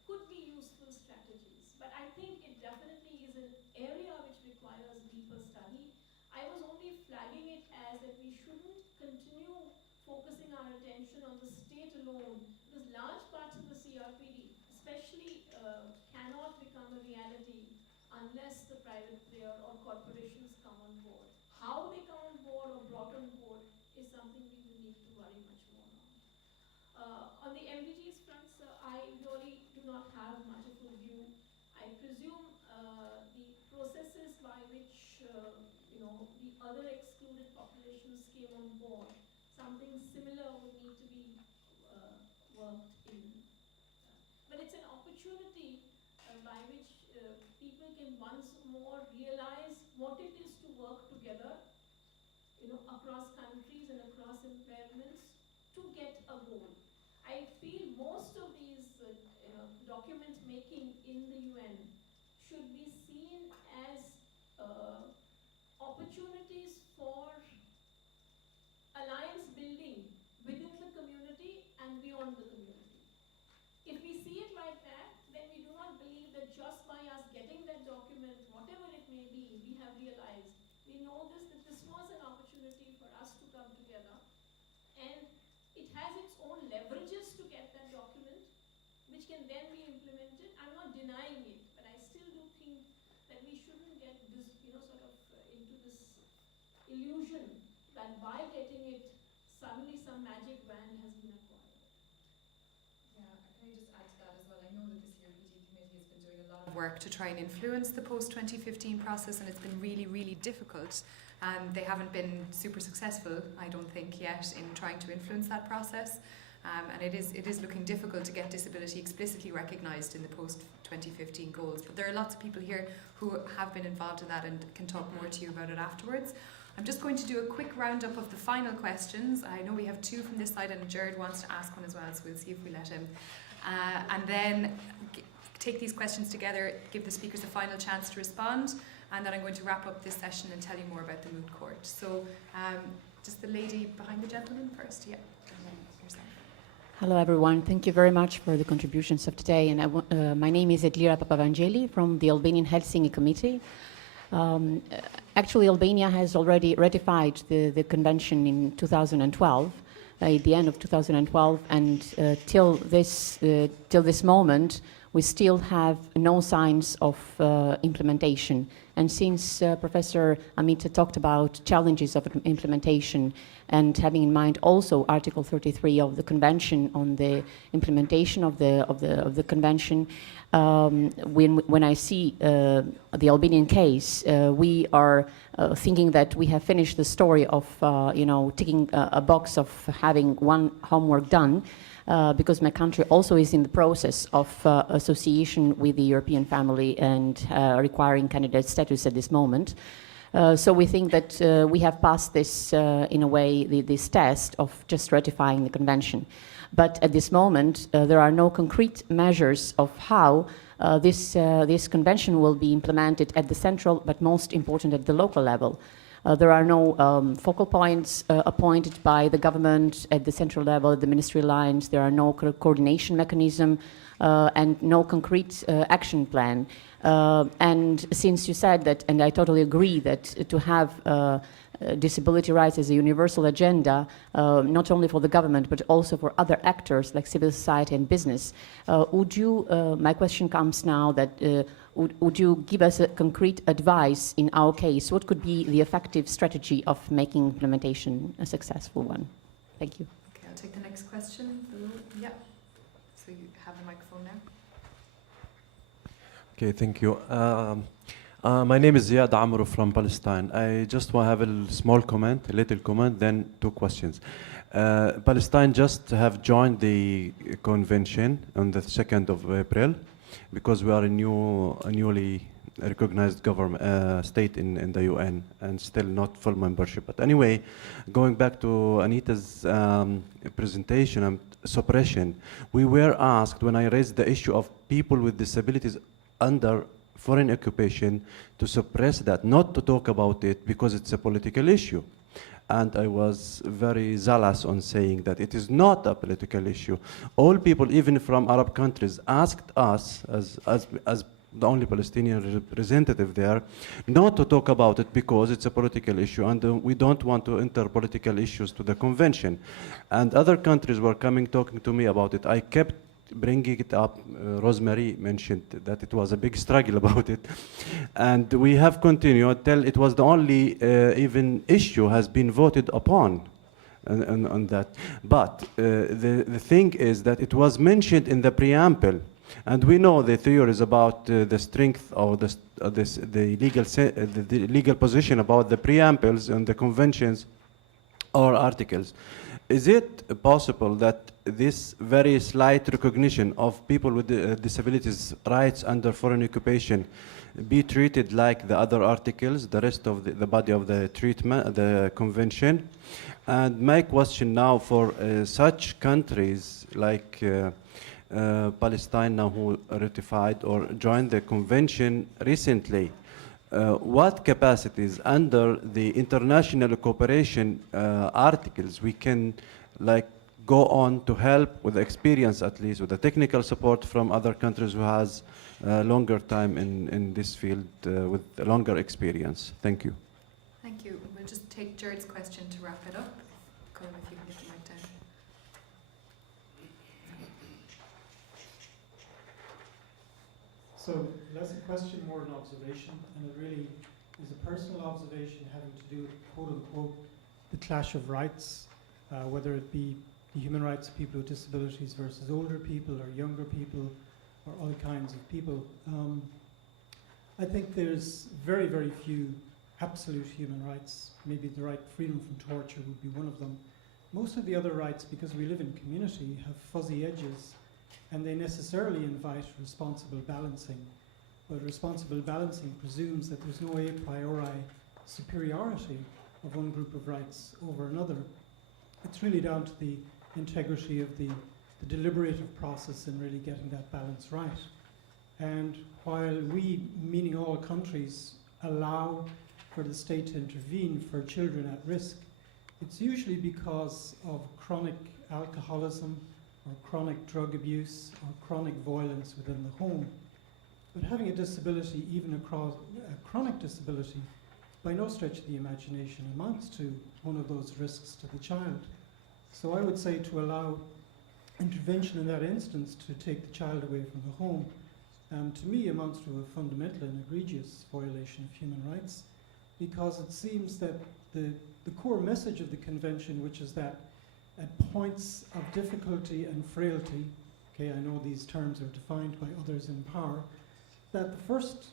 Could be useful strategies, but I think it definitely is an area which requires deeper study. I was only flagging it as that we shouldn't continue focusing our attention on the state alone, because large parts of the CRPD, especially, cannot become a reality unless the private player or corporations come on board. How they come on board or brought on board is something we will need to worry much more on. On the MDGs front, sir, I really do not have much of a view. I presume the processes by which the other excluded populations came on board, something similar would need to be worked in. But it's an opportunity will once more realize what it is to work together, across countries and across impairments to get a goal. I feel most of these document making in the UN should be seen as opportunities for alliance building within the community and beyond the community. If we see it like that, then we do not believe that just by us getting that document, whatever it may be, we have realized. We know that this was an opportunity for us to come together, and it has its own leverages to get that document, which can then be implemented. I'm not denying it, but I still do think that we shouldn't get this, into this illusion that by getting it, suddenly some magic wand has been acquired. Yeah, can I just add to that as well? I know that this CRPD committee has been doing a lot of work to try and influence the post-2015 process, and it's been really, really difficult. They haven't been super successful, I don't think, yet in trying to influence that process. And it is looking difficult to get disability explicitly recognised in the post-2015 goals. But there are lots of people here who have been involved in that and can talk more to you about it afterwards. I'm just going to do a quick roundup of the final questions. I know we have two from this side, and Jared wants to ask one as well, so we'll see if we let him. And then take these questions together, give the speakers a final chance to respond, and then I'm going to wrap up this session and tell you more about the moot court. So just the lady behind the gentleman first, yeah. And then yourself. Hello everyone, thank you very much for the contributions of today. And my name is Edlira Papavangeli from the Albanian Helsinki Committee. Actually, Albania has already ratified the convention in 2012, at the end of 2012, and till this moment, we still have no signs of implementation. And since Professor Amita talked about challenges of implementation, and having in mind also Article 33 of the Convention on the implementation of the Convention, when I see the Albanian case, we are thinking that we have finished the story of ticking a box of having one homework done, because my country also is in the process of association with the European family and requiring candidate status at this moment. So we think that we have passed this, in a way, this test of just ratifying the convention. But at this moment, there are no concrete measures of how this convention will be implemented at the central, but most important at the local level. There are no focal points appointed by the government at the central level, at the ministry lines. There are no coordination mechanism and no concrete action plan. And since you said that, and I totally agree, that to have disability rights as a universal agenda, not only for the government, but also for other actors like civil society and business, my question comes now that, would you give us a concrete advice in our case? What could be the effective strategy of making implementation a successful one? Thank you. Okay, I'll take the next question. Yeah. So you have the microphone now. Okay, thank you. My name is Ziad Amro from Palestine. I just want to have a small comment, a little comment, then two questions. Palestine just have joined the convention on the 2nd of April because we are a newly recognized government state in the UN and still not full membership. But anyway, going back to Anita's presentation on suppression, we were asked when I raised the issue of people with disabilities under foreign occupation to suppress that, not to talk about it because it's a political issue. And I was very zealous on saying that it is not a political issue. All people, even from Arab countries, asked us, as the only Palestinian representative there, not to talk about it because it's a political issue, and we don't want to enter political issues to the convention. And other countries were talking to me about it. I kept bringing it up. Rosemary mentioned that it was a big struggle about it, and we have continued till it was the only even issue has been voted upon on that. But the thing is that it was mentioned in the preamble, and we know the theories about the strength or the legal position about the preambles and the conventions or articles. is it possible that this very slight recognition of people with disabilities rights under foreign occupation be treated like the other articles, the rest of the body of the treatment, the convention? And my question now for such countries like Palestine now who ratified or joined the convention recently, what capacities under the international cooperation articles we can like go on to help with experience, at least with the technical support from other countries who has longer time in this field with longer experience? Thank you. Thank you. We'll just take Jared's question to wrap it up. Colin, if you can get the mic down. So less a question, more an observation, and it really is a personal observation having to do with, quote unquote, the clash of rights, whether it be the human rights of people with disabilities versus older people or younger people or other kinds of people. I think there's very, very few absolute human rights. Maybe the right to freedom from torture would be one of them. Most of the other rights, because we live in community, have fuzzy edges, and they necessarily invite responsible balancing. But responsible balancing presumes that there's no a priori superiority of one group of rights over another. It's really down to the integrity of the deliberative process in really getting that balance right. And while we, meaning all countries, allow for the state to intervene for children at risk, it's usually because of chronic alcoholism or chronic drug abuse or chronic violence within the home. But having a disability, even across a chronic disability, by no stretch of the imagination amounts to one of those risks to the child. So I would say to allow intervention in that instance to take the child away from the home, to me amounts to a fundamental and egregious violation of human rights, because it seems that the core message of the convention, which is that at points of difficulty and frailty, okay, I know these terms are defined by others in power, that the first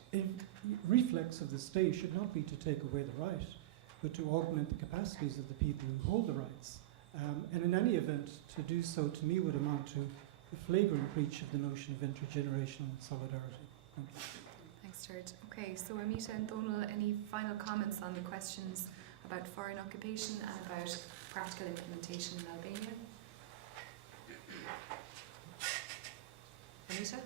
reflex of the state should not be to take away the right, but to augment the capacities of the people who hold the rights. And in any event, to do so to me would amount to a flagrant breach of the notion of intergenerational solidarity. Thank you. Thanks, Jared. Okay, so Amita and Donal, any final comments on the questions about foreign occupation and about practical implementation in Albania? Amita?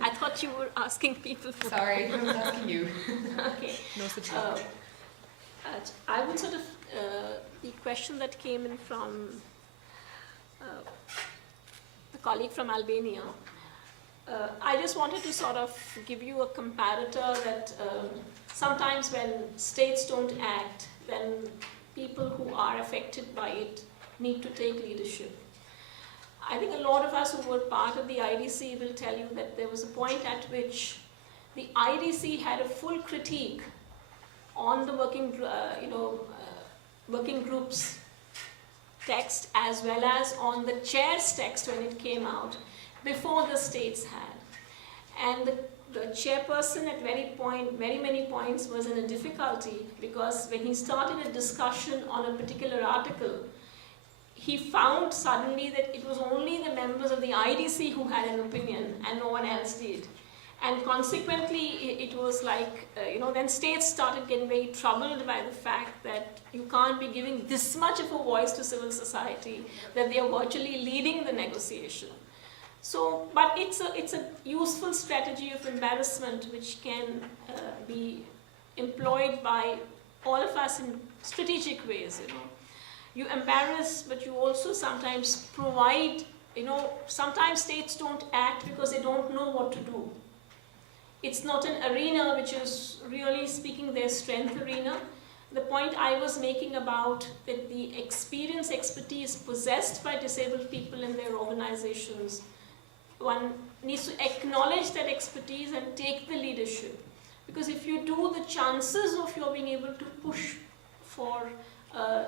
I thought you were asking people for... Sorry, I was asking you. Okay. No such thing. I would sort of, the question that came in from the colleague from Albania, I just wanted to sort of give you a comparator that sometimes when states don't act, then people who are affected by it need to take leadership. I think a lot of us who were part of the IDC will tell you that there was a point at which the IDC had a full critique on the working group's text as well as on the chair's text when it came out before the states had. And the chairperson at very many points was in a difficulty, because when he started a discussion on a particular article, he found suddenly that it was only the members of the IDC who had an opinion and no one else did. And consequently, it was like, then states started getting very troubled by the fact that you can't be giving this much of a voice to civil society, that they are virtually leading the negotiation. So, but it's a useful strategy of embarrassment which can be employed by all of us in strategic ways, You embarrass, but you also sometimes provide, sometimes states don't act because they don't know what to do. It's not an arena which is really speaking their strength arena. The point I was making about that the expertise possessed by disabled people in their organizations, one needs to acknowledge that expertise and take the leadership. Because if you do, the chances of your being able to push for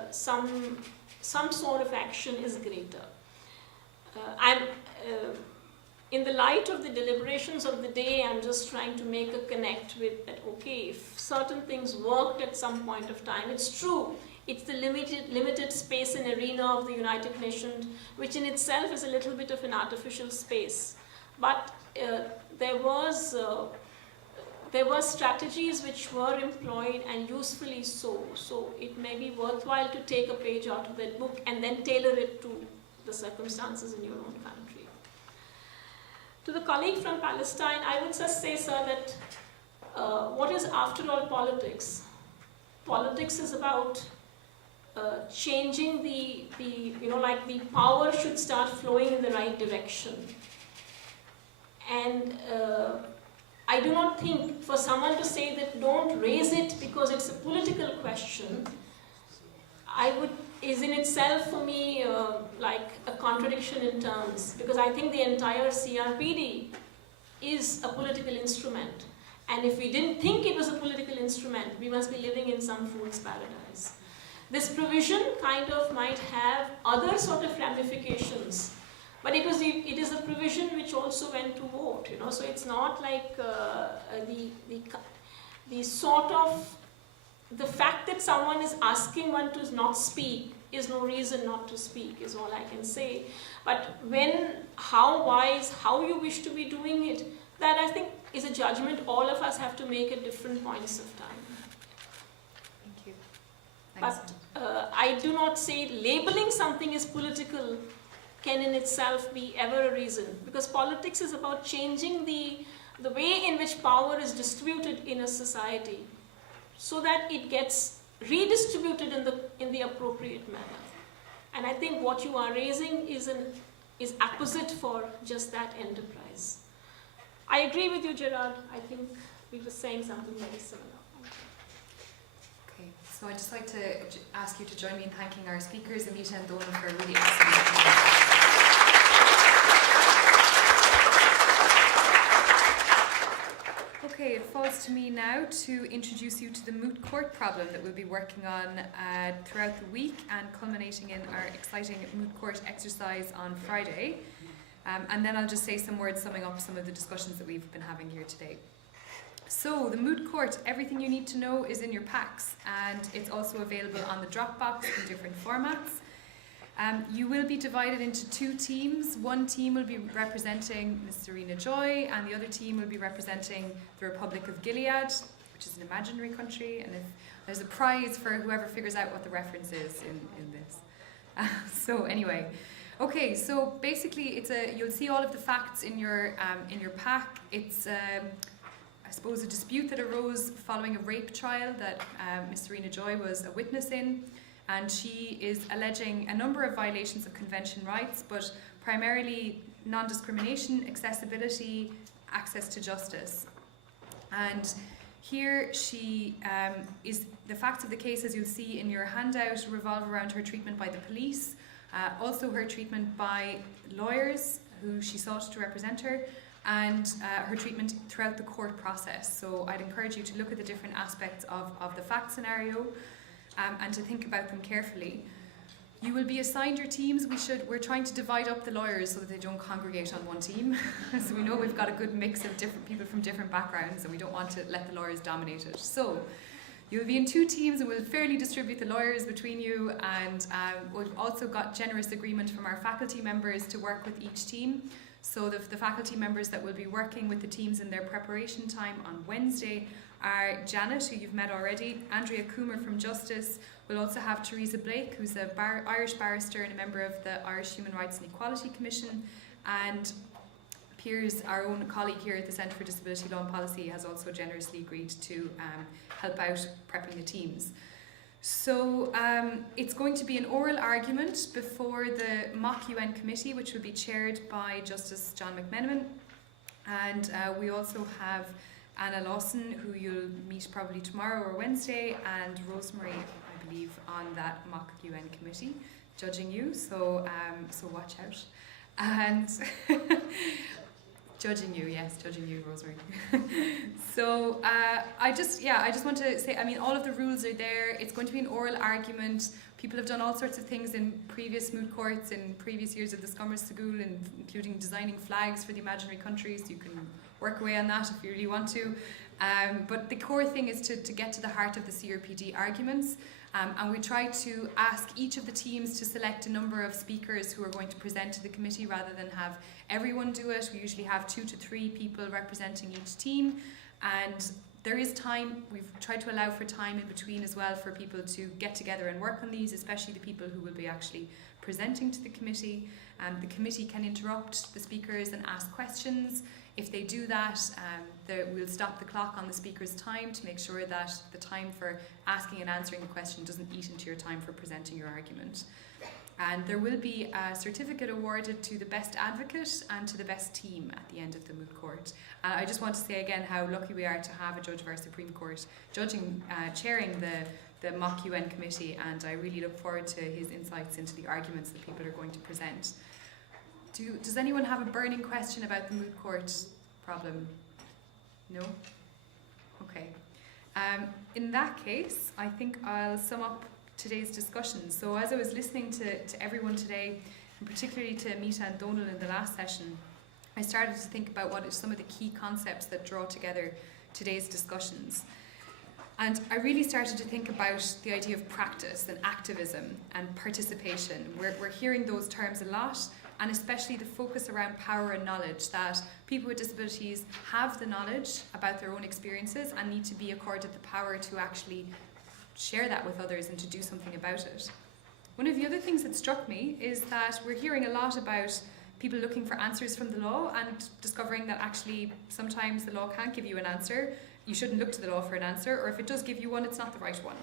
some sort of action is greater. In the light of the deliberations of the day, I'm just trying to make a connect with that, okay, if certain things worked at some point of time, it's true, It's the limited space and arena of the United Nations, which in itself is a little bit of an artificial space. But there were strategies which were employed, and usefully so. So it may be worthwhile to take a page out of that book and then tailor it to the circumstances in your own country. To the colleague from Palestine, I would just say, sir, that what is after all politics? Politics is about changing the power should start flowing in the right direction. And I do not think for someone to say that don't raise it because it's a political question, is in itself for me like a contradiction in terms, because I think the entire CRPD is a political instrument. And if we didn't think it was a political instrument, we must be living in some fool's paradise. This provision kind of might have other sort of ramifications, but it is a provision which also went to vote, you know. So it's not like the sort of the fact that someone is asking one to not speak is no reason not to speak, is all I can say. But when, how wise, how you wish to be doing it, that I think is a judgment all of us have to make at different points of time. Thank you. Thanks. But I do not say labeling something as political can in itself be ever a reason, because politics is about changing the way in which power is distributed in a society so that it gets redistributed in the appropriate manner. And I think what you are raising is apposite for just that enterprise. I agree with you, Gerard. I think we were saying something very similar. Okay, so I'd just like to ask you to join me in thanking our speakers, Amita and Donal, for a really excellent. Okay, it falls to me now to introduce you to the moot court problem that we'll be working on throughout the week and culminating in our exciting moot court exercise on Friday. And then I'll just say some words summing up some of the discussions that we've been having here today. So the moot court, everything you need to know is in your packs, and it's also available on the Dropbox in different formats. You will be divided into two teams. One team will be representing Ms. Serena Joy, and the other team will be representing the Republic of Gilead, which is an imaginary country, and if there's a prize for whoever figures out what the reference is in this. So anyway, okay, so basically you'll see all of the facts in your pack. It's I suppose a dispute that arose following a rape trial that Ms. Serena Joy was a witness in. And she is alleging a number of violations of convention rights, but primarily non-discrimination, accessibility, access to justice. And here she the facts of the case, as you'll see in your handout, revolve around her treatment by the police, also her treatment by lawyers who she sought to represent her, and her treatment throughout the court process. So I'd encourage you to look at the different aspects of the fact scenario, and to think about them carefully. You will be assigned your teams. We're trying to divide up the lawyers so that they don't congregate on one team. So we know we've got a good mix of different people from different backgrounds, and we don't want to let the lawyers dominate it. So you'll be in two teams, and we'll fairly distribute the lawyers between you, and we've also got generous agreement from our faculty members to work with each team. So the faculty members that will be working with the teams in their preparation time on Wednesday are Janet, who you've met already, Andrea Coomer from Justice. We'll also have Theresa Blake, who's an Irish barrister and a member of the Irish Human Rights and Equality Commission, and Piers, our own colleague here at the Centre for Disability Law and Policy, has also generously agreed to help out prepping the teams. So it's going to be an oral argument before the mock UN committee, which will be chaired by Justice John McMenamin, and we also have Anna Lawson, who you'll meet probably tomorrow or Wednesday, and Rosemary, I believe, on that mock UN committee, judging you. So watch out. And judging you, yes, judging you, Rosemary. So I just want to say, I mean, all of the rules are there. It's going to be an oral argument. People have done all sorts of things in previous moot courts in previous years of the Scummers School, including designing flags for the imaginary countries. You can work away on that if you really want to. But the core thing is to get to the heart of the CRPD arguments. And we try to ask each of the teams to select a number of speakers who are going to present to the committee rather than have everyone do it. We usually have 2 to 3 people representing each team, and there is time. We've tried to allow for time in between as well for people to get together and work on these, especially the people who will be actually presenting to the committee. The committee can interrupt the speakers and ask questions. If they do that, we'll stop the clock on the speaker's time to make sure that the time for asking and answering the question doesn't eat into your time for presenting your argument. And there will be a certificate awarded to the best advocate and to the best team at the end of the moot court. I just want to say again how lucky we are to have a judge of our Supreme Court chairing the mock UN committee, and I really look forward to his insights into the arguments that people are going to present. Does anyone have a burning question about the moot court problem? No? Okay. In that case, I think I'll sum up today's discussion. So as I was listening to everyone today, and particularly to Amita and Donal in the last session, I started to think about what are some of the key concepts that draw together today's discussions. And I really started to think about the idea of practice and activism and participation. We're hearing those terms a lot, and especially the focus around power and knowledge, that people with disabilities have the knowledge about their own experiences and need to be accorded the power to actually share that with others and to do something about it. One of the other things that struck me is that we're hearing a lot about people looking for answers from the law and discovering that actually sometimes the law can't give you an answer. You shouldn't look to the law for an answer, or if it does give you one, it's not the right one.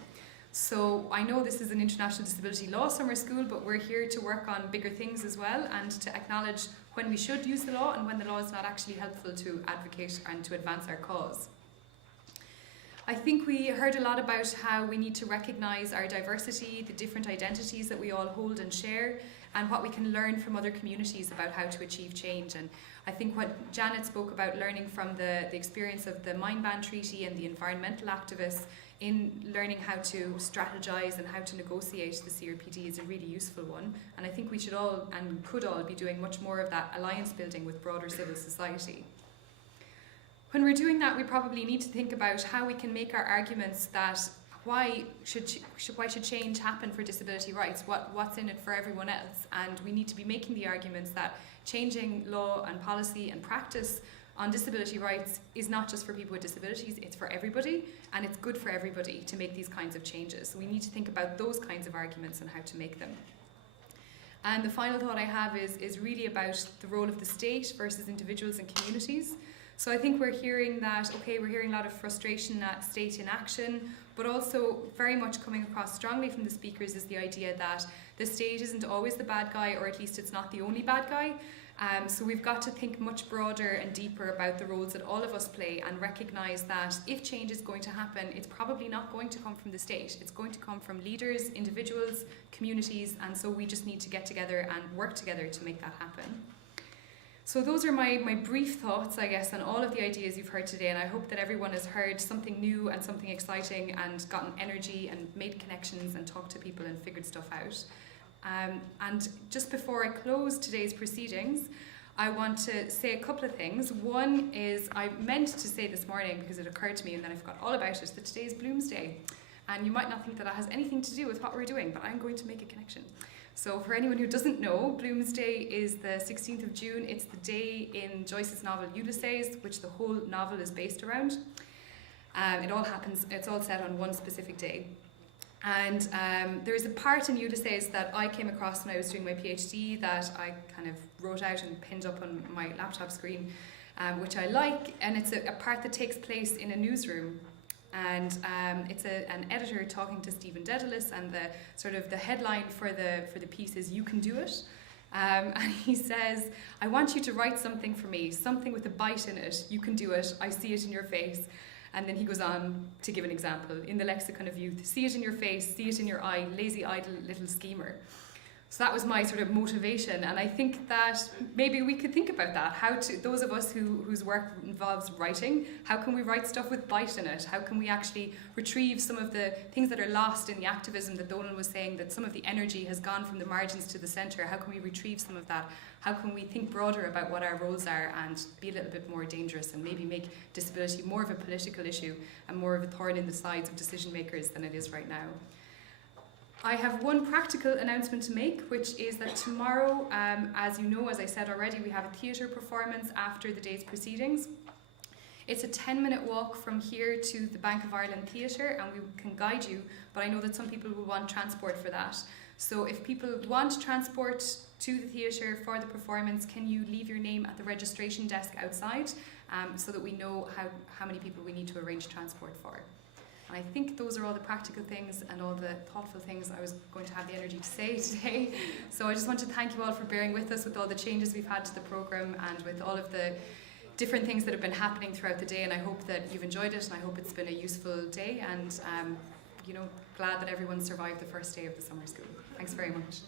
So I know this is an international disability law summer school, but we're here to work on bigger things as well, and to acknowledge when we should use the law and when the law is not actually helpful to advocate and to advance our cause. I think we heard a lot about how we need to recognise our diversity, the different identities that we all hold and share, and what we can learn from other communities about how to achieve change. And I think what Janet spoke about, learning from the experience of the Mine Ban Treaty and the environmental activists in learning how to strategise and how to negotiate the CRPD, is a really useful one. And I think we should all and could all be doing much more of that alliance building with broader civil society. When we're doing that, we probably need to think about how we can make our arguments that why should change happen for disability rights? What's in it for everyone else? And we need to be making the arguments that changing law and policy and practice on disability rights is not just for people with disabilities, it's for everybody, and it's good for everybody to make these kinds of changes. So we need to think about those kinds of arguments and how to make them. And the final thought I have is really about the role of the state versus individuals and communities. So I think we're hearing that, okay, we're hearing a lot of frustration at state inaction, but also very much coming across strongly from the speakers is the idea that the state isn't always the bad guy, or at least it's not the only bad guy. So we've got to think much broader and deeper about the roles that all of us play, and recognise that if change is going to happen, it's probably not going to come from the state. It's going to come from leaders, individuals, communities, and so we just need to get together and work together to make that happen. So those are my brief thoughts, I guess, on all of the ideas you've heard today, and I hope that everyone has heard something new and something exciting and gotten energy and made connections and talked to people and figured stuff out. And just before I close today's proceedings, I want to say a couple of things. One is, I meant to say this morning, because it occurred to me and then I forgot all about it, that today is Bloom's Day. And you might not think that has anything to do with what we're doing, but I'm going to make a connection. So for anyone who doesn't know, Bloom's Day is the 16th of June. It's the day in Joyce's novel Ulysses, which the whole novel is based around. It's all set on one specific day. And there's a part in Ulysses that I came across when I was doing my PhD that I kind of wrote out and pinned up on my laptop screen, which I like, and it's a part that takes place in a newsroom. And it's an editor talking to Stephen Dedalus, and the headline for the piece is "You Can Do It," and he says, "I want you to write something for me, something with a bite in it. You can do it. I see it in your face." And then he goes on to give an example. "In the lexicon of youth, see it in your face, see it in your eye, lazy, idle, little schemer." So that was my sort of motivation, and I think that maybe we could think about that. Those of us whose work involves writing, how can we write stuff with bite in it? How can we actually retrieve some of the things that are lost in the activism that Donal was saying, that some of the energy has gone from the margins to the centre? How can we retrieve some of that? How can we think broader about what our roles are and be a little bit more dangerous, and maybe make disability more of a political issue and more of a thorn in the sides of decision makers than it is right now? I have one practical announcement to make, which is that tomorrow, as you know, as I said already, we have a theatre performance after the day's proceedings. It's a 10-minute walk from here to the Bank of Ireland Theatre, and we can guide you, but I know that some people will want transport for that. So if people want transport to the theatre for the performance, can you leave your name at the registration desk outside, so that we know how many people we need to arrange transport for. And I think those are all the practical things and all the thoughtful things I was going to have the energy to say today. So I just want to thank you all for bearing with us with all the changes we've had to the programme and with all of the different things that have been happening throughout the day, and I hope that you've enjoyed it, and I hope it's been a useful day, and glad that everyone survived the first day of the summer school. Thanks very much.